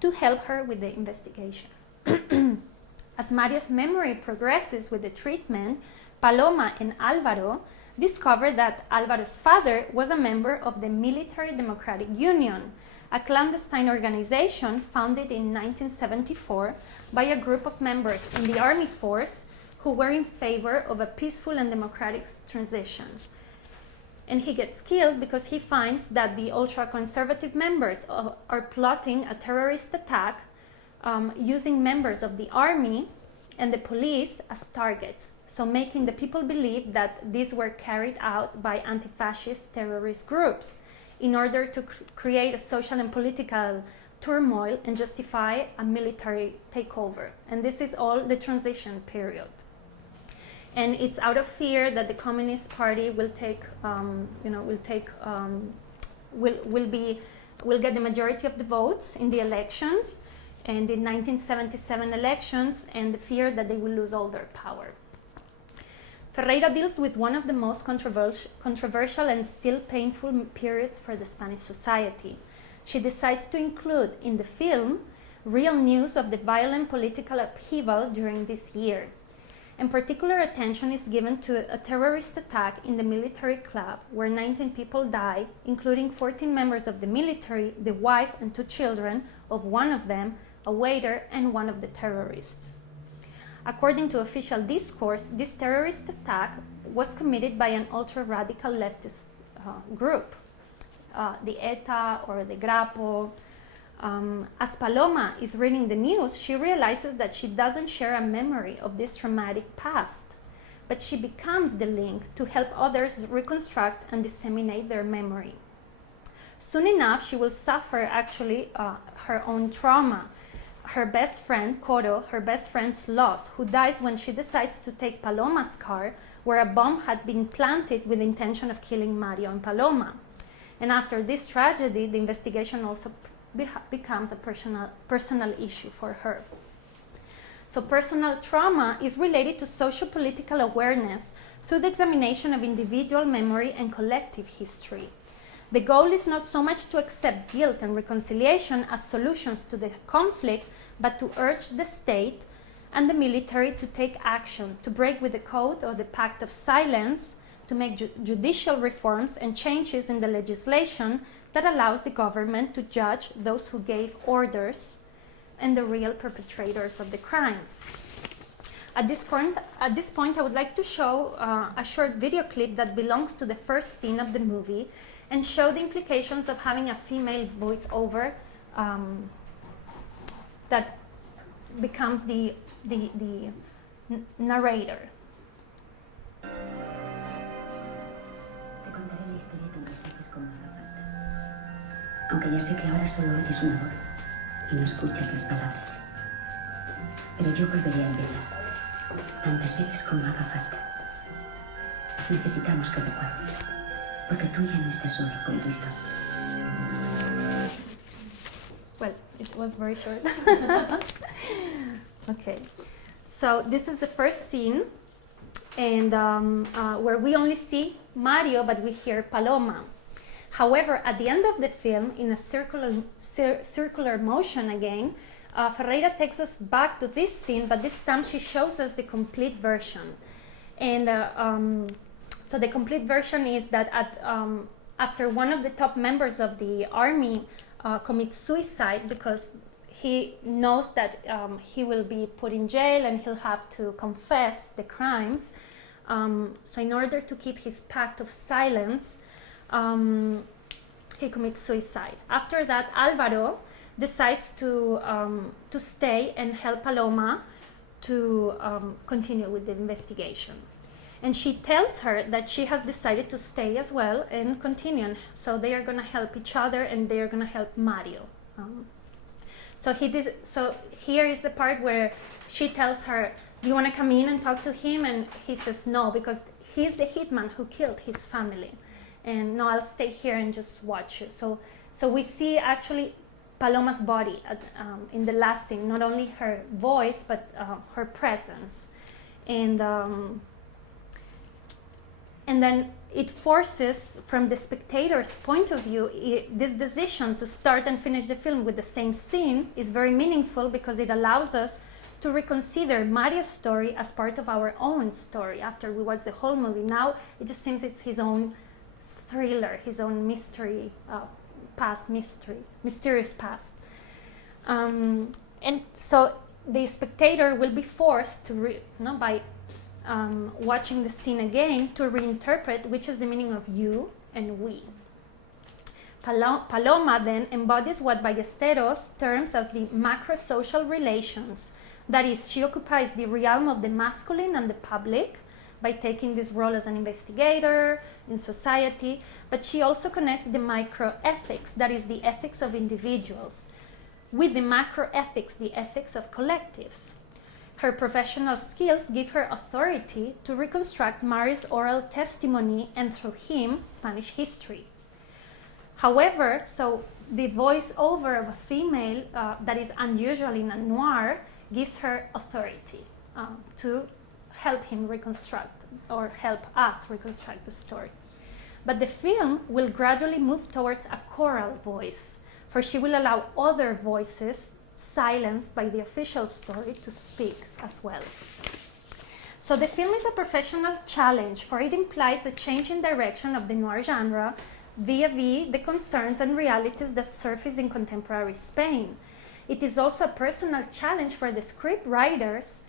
to help her with the investigation. As Mario's memory progresses with the treatment, Paloma and Álvaro discover that Álvaro's father was a member of the Military Democratic Union, a clandestine organization founded in 1974 by a group of members in the army force who were in favor of a peaceful and democratic transition. And he gets killed because he finds that the ultra-conservative members are plotting a terrorist attack using members of the army and the police as targets, so making the people believe that these were carried out by anti-fascist terrorist groups in order to create a social and political turmoil and justify a military takeover. And this is all the transition period. And it's out of fear that the Communist Party will get the majority of the votes in the elections, and in 1977 elections, and the fear that they will lose all their power. Ferreira deals with one of the most controversial and still painful periods for the Spanish society. She decides to include in the film real news of the violent political upheaval during this year. And particular attention is given to a terrorist attack in the military club where 19 people die, including 14 members of the military, the wife and 2 children of one of them, a waiter, and one of the terrorists. According to official discourse, this terrorist attack was committed by an ultra-radical leftist group, the ETA or the Grapo. As Paloma is reading the news, she realizes that she doesn't share a memory of this traumatic past, but she becomes the link to help others reconstruct and disseminate their memory. soon enough she will suffer actually her own trauma. Her best friend, Coro, her best friend's loss, who dies when she decides to take Paloma's car, where a bomb had been planted with the intention of killing Mario and Paloma. And after this tragedy, the investigation also becomes a personal issue for her. So personal trauma is related to socio-political awareness through the examination of individual memory and collective history. The goal is not so much to accept guilt and reconciliation as solutions to the conflict, but to urge the state and the military to take action, to break with the code or the pact of silence, to make judicial reforms and changes in the legislation that allows the government to judge those who gave orders and the real perpetrators of the crimes. At this point, I would like to show a short video clip that belongs to the first scene of the movie and show the implications of having a female voiceover that becomes the narrator. Te contaré la historia tantas veces como haga falta. Aunque ya sé que ahora solo oyes una voz y no escuchas las palabras. Pero yo volveré a empezar. Tantas veces como haga falta. Necesitamos que recuerdes. Porque tú ya no estás solo con tu historia. Well, it was very short. Okay, so this is the first scene, and where we only see Mario, but we hear Paloma. However, at the end of the film, in a circular motion again, Ferreira takes us back to this scene, but this time she shows us the complete version. And so the complete version is that after one of the top members of the army commits suicide because he knows that he will be put in jail and he'll have to confess the crimes. So in order to keep his pact of silence, he commits suicide. After that, Alvaro decides to stay and help Paloma to continue with the investigation. And she tells her that she has decided to stay as well and continue. So they are going to help each other and they are going to help Mario. So here is the part where she tells her, do you want to come in and talk to him? And he says no, because he's the hitman who killed his family. And no, I'll stay here and just watch you. So we see actually Paloma's body in the last scene, not only her voice, but her presence. And then it forces, from the spectator's point of view, this decision to start and finish the film with the same scene is very meaningful because it allows us to reconsider Mario's story as part of our own story. After we watch the whole movie, now it just seems it's his own thriller, his own mystery, mysterious past. And so the spectator will be forced to, by watching the scene again, to reinterpret which is the meaning of you and we. Paloma then embodies what Ballesteros terms as the macro-social relations. That is, she occupies the realm of the masculine and the public by taking this role as an investigator in society, but she also connects the micro-ethics, that is the ethics of individuals, with the macro-ethics, the ethics of collectives. Her professional skills give her authority to reconstruct Mario's oral testimony and through him, Spanish history. However, so the voice-over of a female that is unusual in a noir gives her authority to help him reconstruct or help us reconstruct the story. But the film will gradually move towards a choral voice, for she will allow other voices silenced by the official story to speak as well. So the film is a professional challenge, for it implies a change in direction of the noir genre vis-a-vis the concerns and realities that surface in contemporary Spain. It is also a personal challenge for the script writers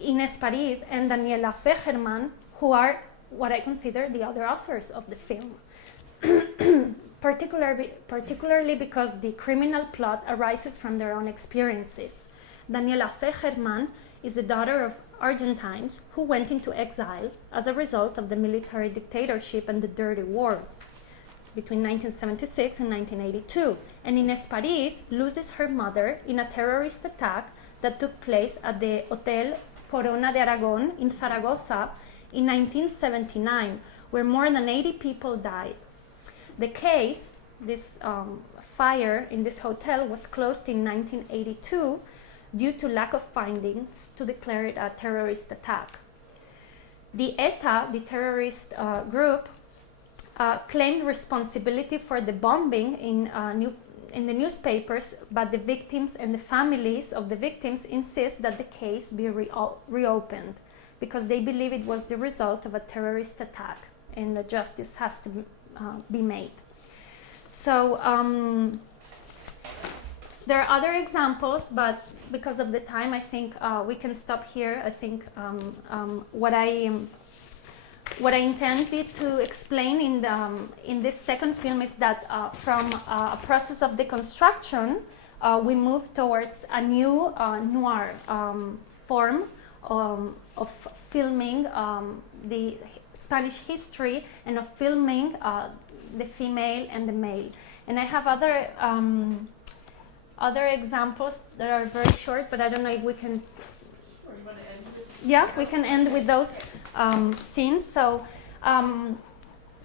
Inés París and Daniela Fegerman, who are what I consider the other authors of the film. Particularly because the criminal plot arises from their own experiences. Daniela Fegerman is the daughter of Argentines who went into exile as a result of the military dictatorship and the Dirty War. between 1976 and 1982. And Inés París loses her mother in a terrorist attack that took place at the Hotel Corona de Aragon in Zaragoza in 1979, where more than 80 people died. The case, this fire in this hotel, was closed in 1982 due to lack of findings to declare it a terrorist attack. The ETA, the terrorist group, claimed responsibility for the bombing in the newspapers, but the victims and the families of the victims insist that the case be reopened because they believe it was the result of a terrorist attack and that justice has to be made. So there are other examples, but because of the time, I think we can stop here. I think what I intended to explain in this second film is that from a process of deconstruction, we move towards a new noir form of filming the Spanish history and of filming the female and the male. And I have other examples that are very short, but I don't know if we can. Or you want to end with? Yeah, we can end with those scenes. So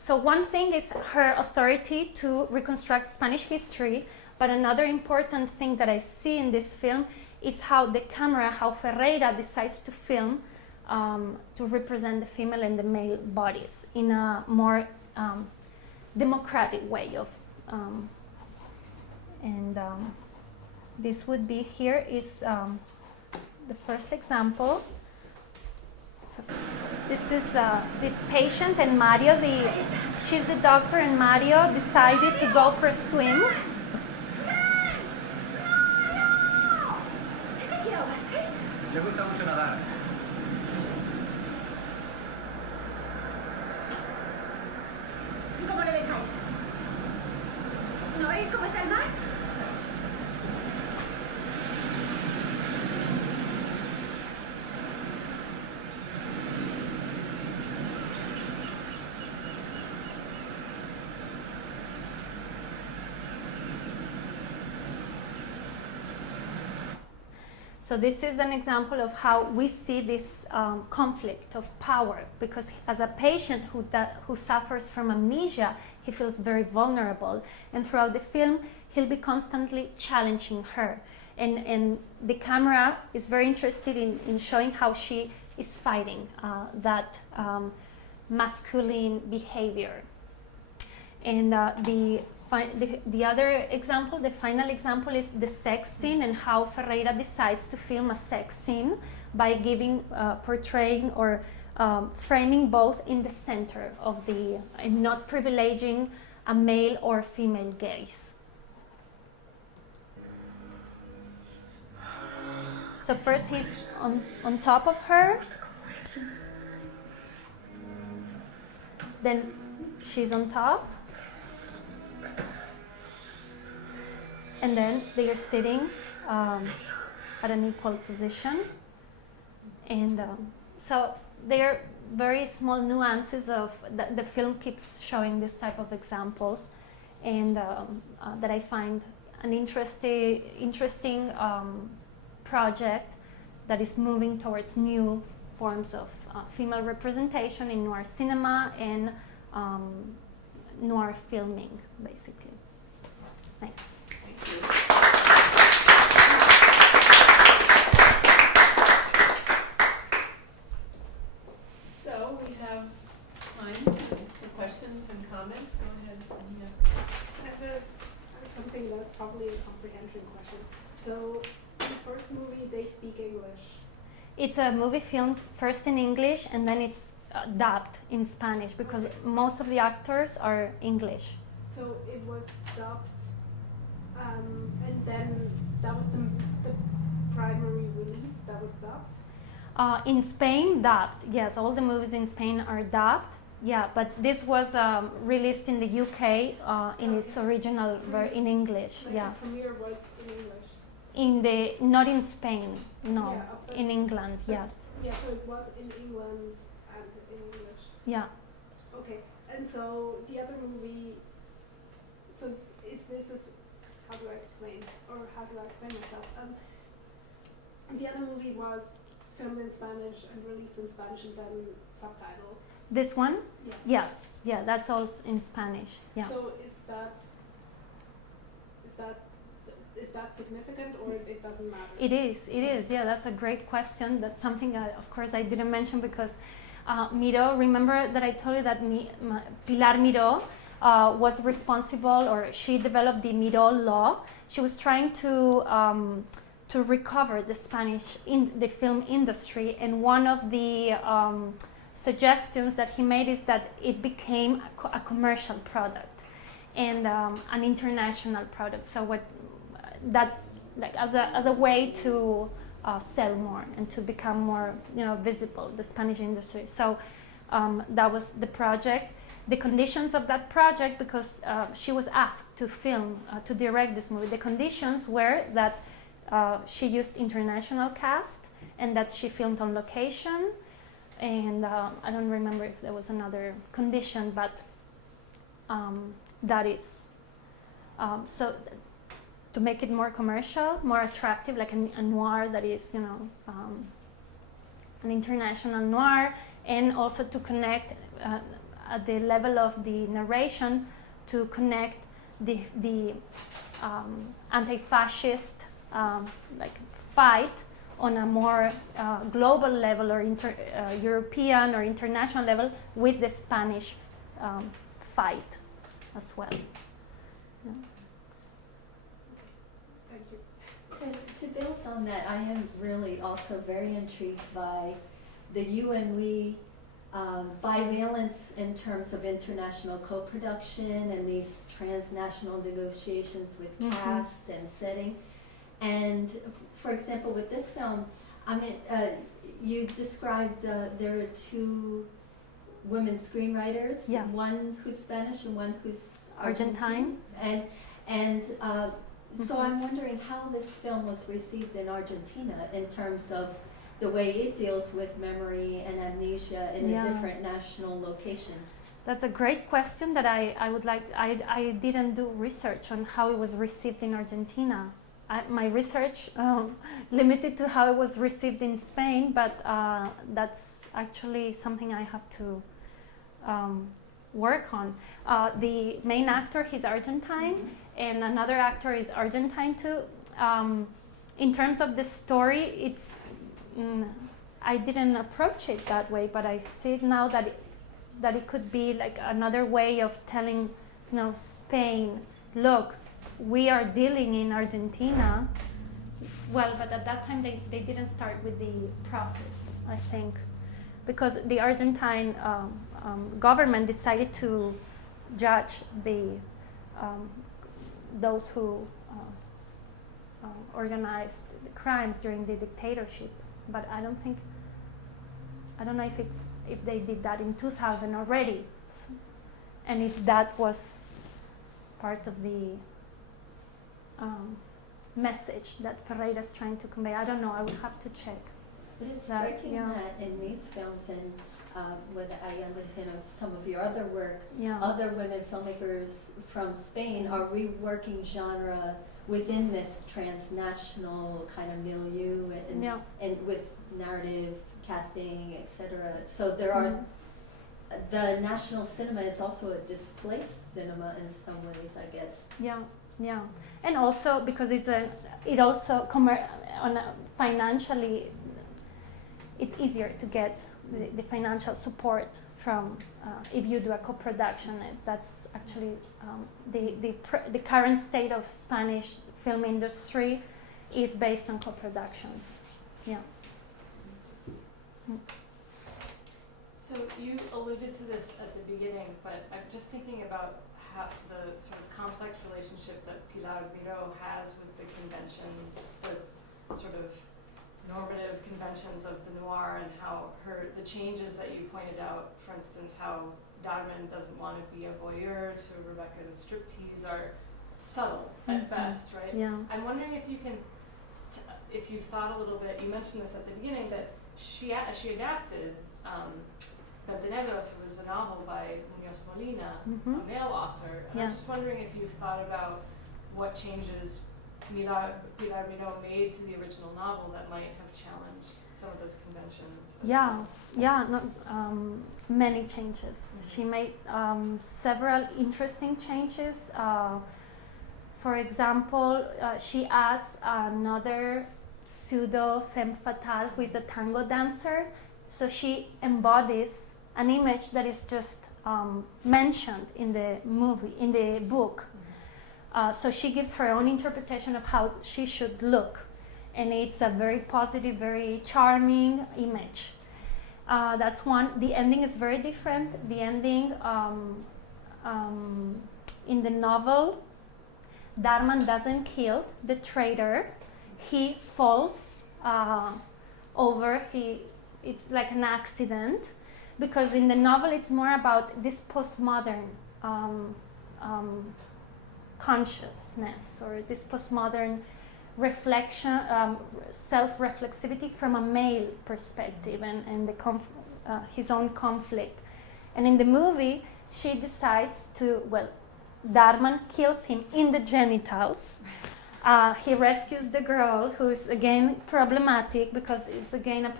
one thing is her authority to reconstruct Spanish history, but another important thing that I see in this film is how the camera, how Ferreira decides to film to represent the female and the male bodies in a more democratic way of, this would be here is the first example. This is the patient and Mario, she's the doctor and Mario decided to go for a swim. Le gusta mucho nadar. ¿Cómo le dejáis? ¿No veis cómo está el mar? So this is an example of how we see this conflict of power, because as a patient who suffers from amnesia, he feels very vulnerable, and throughout the film he'll be constantly challenging her, and the camera is very interested in showing how she is fighting that masculine behavior. And the other example, the final example, is the sex scene and how Ferreira decides to film a sex scene by portraying or framing both in the center of and not privileging a male or female gaze. So first he's on top of her, then she's on top, and then they are sitting at an equal position. And so there are very small nuances of the film keeps showing this type of examples, and that I find an interesting project that is moving towards new forms of female representation in noir cinema and noir filming, basically. Thanks. So we have time for questions and comments. Go ahead. I have something that's probably a comprehension question. So, in the first movie, they speak English. It's a movie filmed first in English and then it's dubbed in Spanish because most of the actors are English. So it was dubbed, and then that was the primary release that was dubbed? In Spain, dubbed. Yes, all the movies in Spain are dubbed. Yeah, but this was released in the UK in its original in English. Like Yes. the premiere was in English. Not in Spain, no. Yeah, In England, so, yes. Yeah, so it was in England and in English. Yeah. Okay, and so the other movie, so how do I explain myself? The other movie was filmed in Spanish and released in Spanish and then subtitle. This one? Yes. Yes. Yeah, that's all in Spanish. Yeah. So is that significant, or it doesn't matter? It is. Yeah, that's a great question. That's something of course I didn't mention because Miró, remember that I told you that Pilar Miró was responsible, or she developed the Miró law. She was trying to recover the Spanish in the film industry, and one of the suggestions that he made is that it became a commercial product and an international product. So that's like as a way to sell more and to become more visible, the Spanish industry. So that was the project. The conditions of that project, because she was asked to film, to direct this movie, the conditions were that she used international cast and that she filmed on location, and I don't remember if there was another condition, but that is so to make it more commercial, more attractive, like a noir that is an international noir, and also to connect at the level of the narration, to connect the anti-fascist fight on a more global level, or European or international level, with the Spanish fight as well. Yeah. Thank you. To build on that, I am really also very intrigued by the you and we bivalence in terms of international co-production and these transnational negotiations with cast and setting. And for example, with this film, you described there are two women screenwriters, yes. One who's Spanish and one who's Argentine. So I'm wondering how this film was received in Argentina in terms of the way it deals with memory and amnesia in a different national location. That's a great question that I would like. I didn't do research on how it was received in Argentina. My research limited to how it was received in Spain, but that's actually something I have to work on. The main actor, he's Argentine, and another actor is Argentine too. In terms of the story, it's I didn't approach it that way, but I see it now that it could be like another way of telling, Spain, look, we are dealing in Argentina. Well, but at that time they didn't start with the process, I think, because the Argentine government decided to judge those who organized the crimes during the dictatorship. But I don't know if they did that in 2000 already, and if that was part of the message that Ferreira is trying to convey. I don't know. I would have to check. But it's striking that in these films, and what I understand of some of your other work, other women filmmakers from Spain are reworking genre within this transnational kind of milieu and with narrative, casting, etc. So there are, the national cinema is also a displaced cinema in some ways, I guess. Yeah, and also because financially, it's easier to get the financial support from if you do a co-production. That's actually the current state of Spanish film industry is based on co-productions. Yeah. So you alluded to this at the beginning, but I'm just thinking about how the sort of complex relationship that Pilar Miró has with the conventions, the sort of normative conventions of the noir, and how the changes that you pointed out, for instance, how Darman doesn't want to be a voyeur to Rebecca's striptease, are subtle at best, right? Yeah. I'm wondering if you can, if you've thought a little bit, you mentioned this at the beginning, that she adapted Montenegros, it was a novel by Munoz Molina, Mhm. a male author. And I'm Yes. just wondering if you've thought about what changes Pilar Miró made to the original novel that might have challenged some of those conventions. as Yeah, well. yeah, no, many changes. She made several interesting changes. For example, she adds another pseudo femme fatale who is a tango dancer. So she embodies an image that is just mentioned in the movie, in the book. So she gives her own interpretation of how she should look. And it's a very positive, very charming image. That's one. The ending is very different. The ending in the novel, Darman doesn't kill the traitor. He falls over. It's like an accident, because in the novel it's more about this postmodern consciousness, or this postmodern reflection, self-reflexivity from a male perspective, and his own conflict. And in the movie, she decides to, Darman kills him in the genitals. He rescues the girl, who's again problematic because it's again a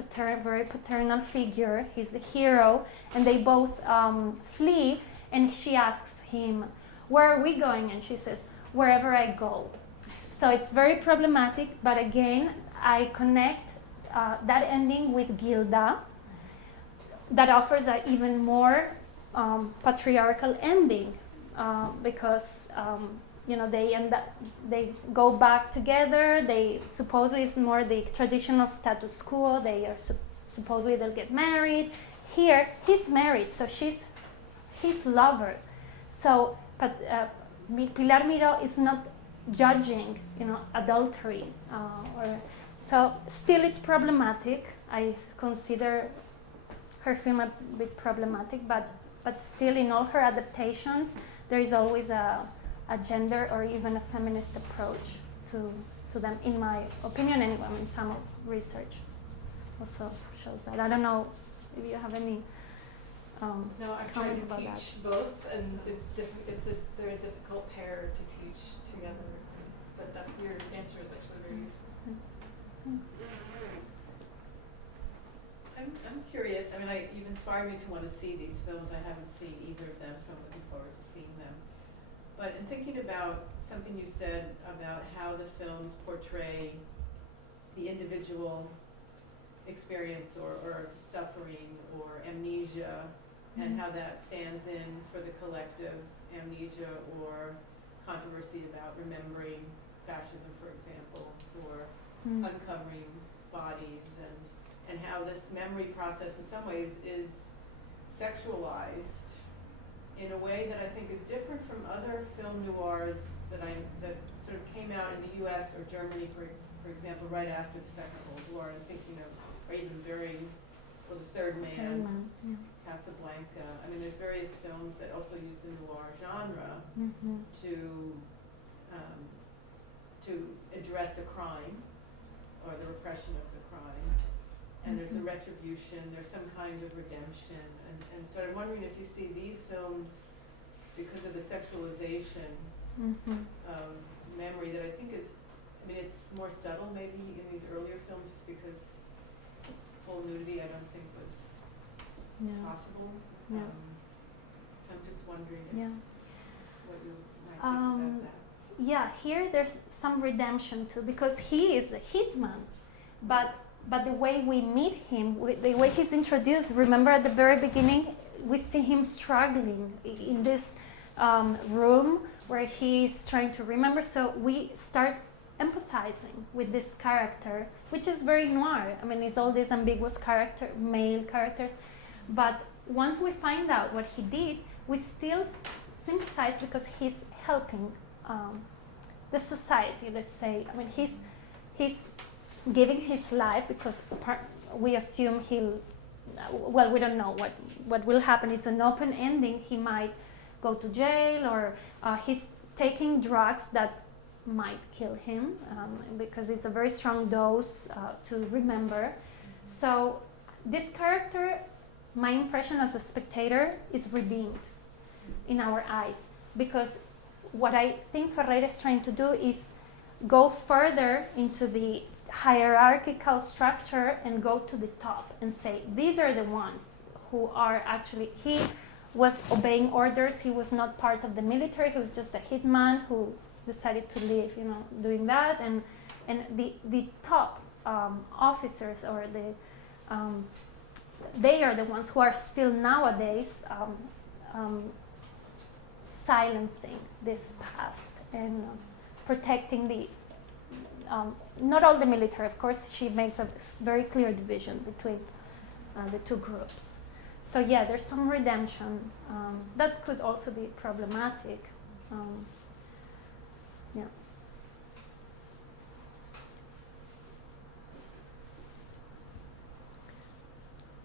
very paternal figure. He's the hero, and they both flee. And she asks him, "Where are we going?" And she says, "Wherever I go." So it's very problematic, but again, I connect that ending with Gilda, that offers an even more patriarchal ending, because they go back together. They supposedly it's more the traditional status quo. They are supposedly they'll get married. Here, he's married, so she's his lover. So, Pilar Miró is not judging, adultery, so still it's problematic. I consider her film a bit problematic, but still in all her adaptations, there is always a gender or even a feminist approach to them, in my opinion. Anyway, some of research also shows that. I don't know if you have any. No, I've tried comment to about teach that. both, and they're a difficult pair to teach together. But your answer is actually very useful. I'm curious. I mean, you've inspired me to want to see these films. I haven't seen either of them, so I'm looking forward to seeing them. But in thinking about something you said about how the films portray the individual experience or suffering or amnesia, and how that stands in for the collective amnesia or controversy about remembering fascism, for example, or uncovering bodies, and how this memory process in some ways is sexualized in a way that I think is different from other film noirs that sort of came out in the U.S. or Germany, for example, right after the Second World War. I'm thinking of, or even The Third Man, Casablanca. I mean, there's various films that also use the noir genre to address a crime or the repression of the crime. And there's a retribution, there's some kind of redemption. And so I'm wondering if you see these films, because of the sexualization of memory that I think is, it's more subtle maybe in these earlier films, just because full nudity I don't think was possible. No. So I'm just wondering what you might think about that. Yeah, here there's some redemption too, because he is a hitman, but the way we meet him, the way he's introduced, remember at the very beginning, we see him struggling in this room where he's trying to remember, so we start empathizing with this character, which is very noir. It's all these ambiguous male characters, but once we find out what he did, we still sympathize because he's helping the society, let's say. He's giving his life because we assume we don't know what will happen. It's an open ending. He might go to jail, or he's taking drugs that might kill him because it's a very strong dose to remember. So this character my impression as a spectator is redeemed in our eyes, because what I think Ferreira is trying to do is go further into the hierarchical structure and go to the top and say, these are the ones who are actually, he was obeying orders, he was not part of the military, he was just a hitman who decided to live, doing that, and the top officers, or they are the ones who are still nowadays silencing this past and protecting the, not all the military, of course, she makes a very clear division between the two groups. So yeah, there's some redemption. That could also be problematic. Yeah.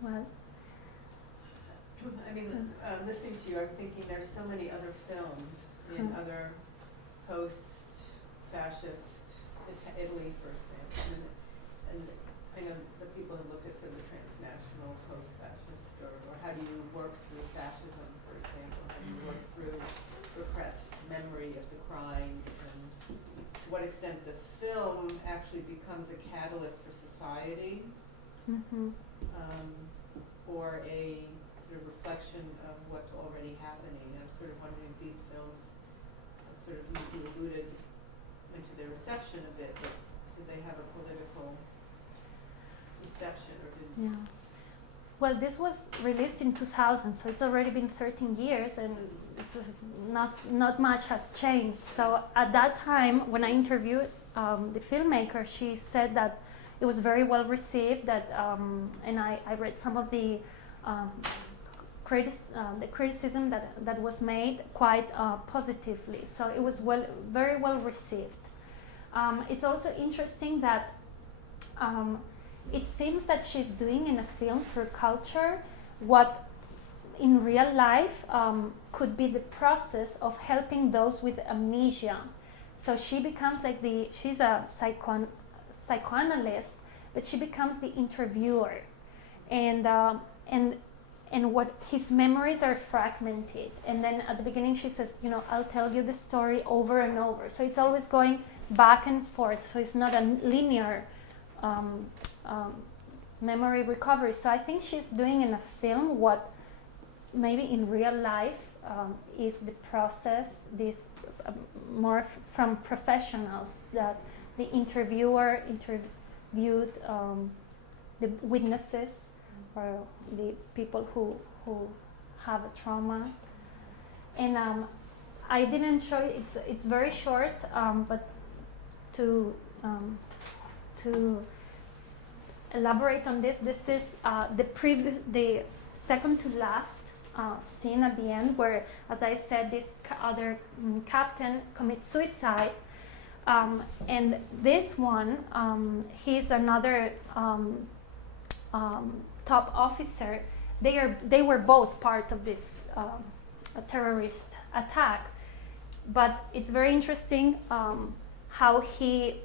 Well, I mean, listening to you, I'm thinking there's so many other films in other post-fascist Italy, for example, and I know the people have looked at sort of the transnational post-fascist, or how do you work through fascism, for example? How do you work through repressed memory of the crime, and to what extent the film actually becomes a catalyst for society, or a sort of reflection of what's already happening. And I'm sort of wondering if these films, sort of you alluded into their reception of it, but did they have a political reception, or did? Yeah. Well, this was released in 2000, so it's already been 13 years, and it's not much has changed. So at that time, when I interviewed the filmmaker, she said that it was very well received. That and I read some of the criticism that was made quite positively. So it was very well received. It's also interesting that it seems that she's doing in a film through culture what in real life could be the process of helping those with amnesia. So she becomes like she's a psychoanalyst, but she becomes the interviewer, and what his memories are fragmented. And then at the beginning she says, I'll tell you the story over and over. So it's always going back and forth. So it's not a linear memory recovery. So I think she's doing in a film what maybe in real life is the process, this more from professionals, that the interviewer interviewed the witnesses or the people who have a trauma. And I didn't show it, it's very short, but to elaborate on this is the second to last scene at the end, where, as I said, this other captain commits suicide, and this one, he's another top officer. They were both part of this a terrorist attack, but it's very interesting how he,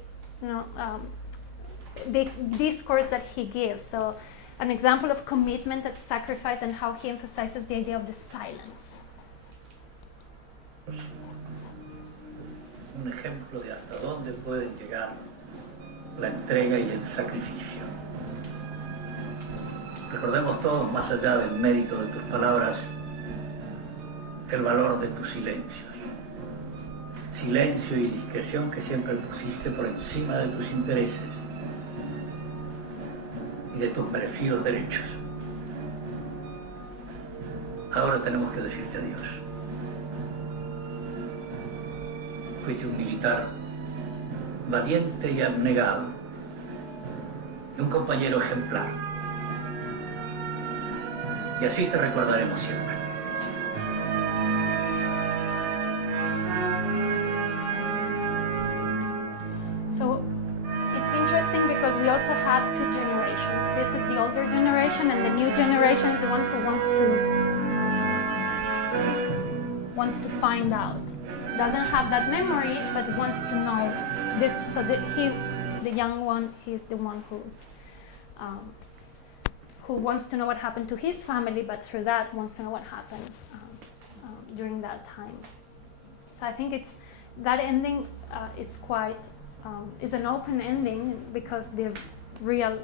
the discourse that he gives. So an example of commitment and sacrifice, and how he emphasizes the idea of the silence. Un ejemplo de hasta dónde pueden llegar la entrega y el sacrificio. Recordemos todos, más allá del mérito de tus palabras, el valor de tus silencios. Silencio y discreción que siempre pusiste por encima de tus intereses y de tus merecidos derechos. Ahora tenemos que decirte adiós. Fuiste un militar valiente y abnegado, y un compañero ejemplar. Y así te recordaremos siempre. So it's interesting because we also have two generations. This is the older generation, and the new generation is the one who wants to find out. Doesn't have that memory, but wants to know this. So that the young one, he's the one who wants to know what happened to his family, but through that wants to know what happened during that time. So I think that ending is quite is an open ending because the real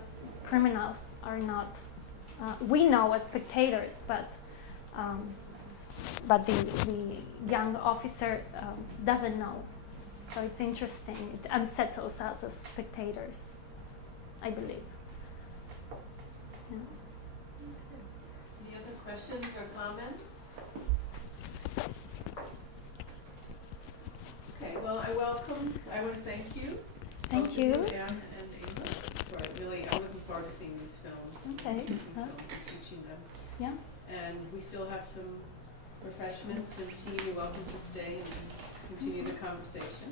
criminals are not. We know as spectators, but the young officer doesn't know. So it's interesting. It unsettles us as spectators, I believe. Yeah. Any other questions or comments? Okay, well, I want to thank you. Thank both you. of Anne and Ava, for really, I'm looking forward to seeing these films. Okay. Making films and teaching them. Yeah. And we still have some refreshments and tea. You're welcome to stay and continue the conversation.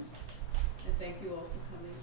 And thank you all for coming.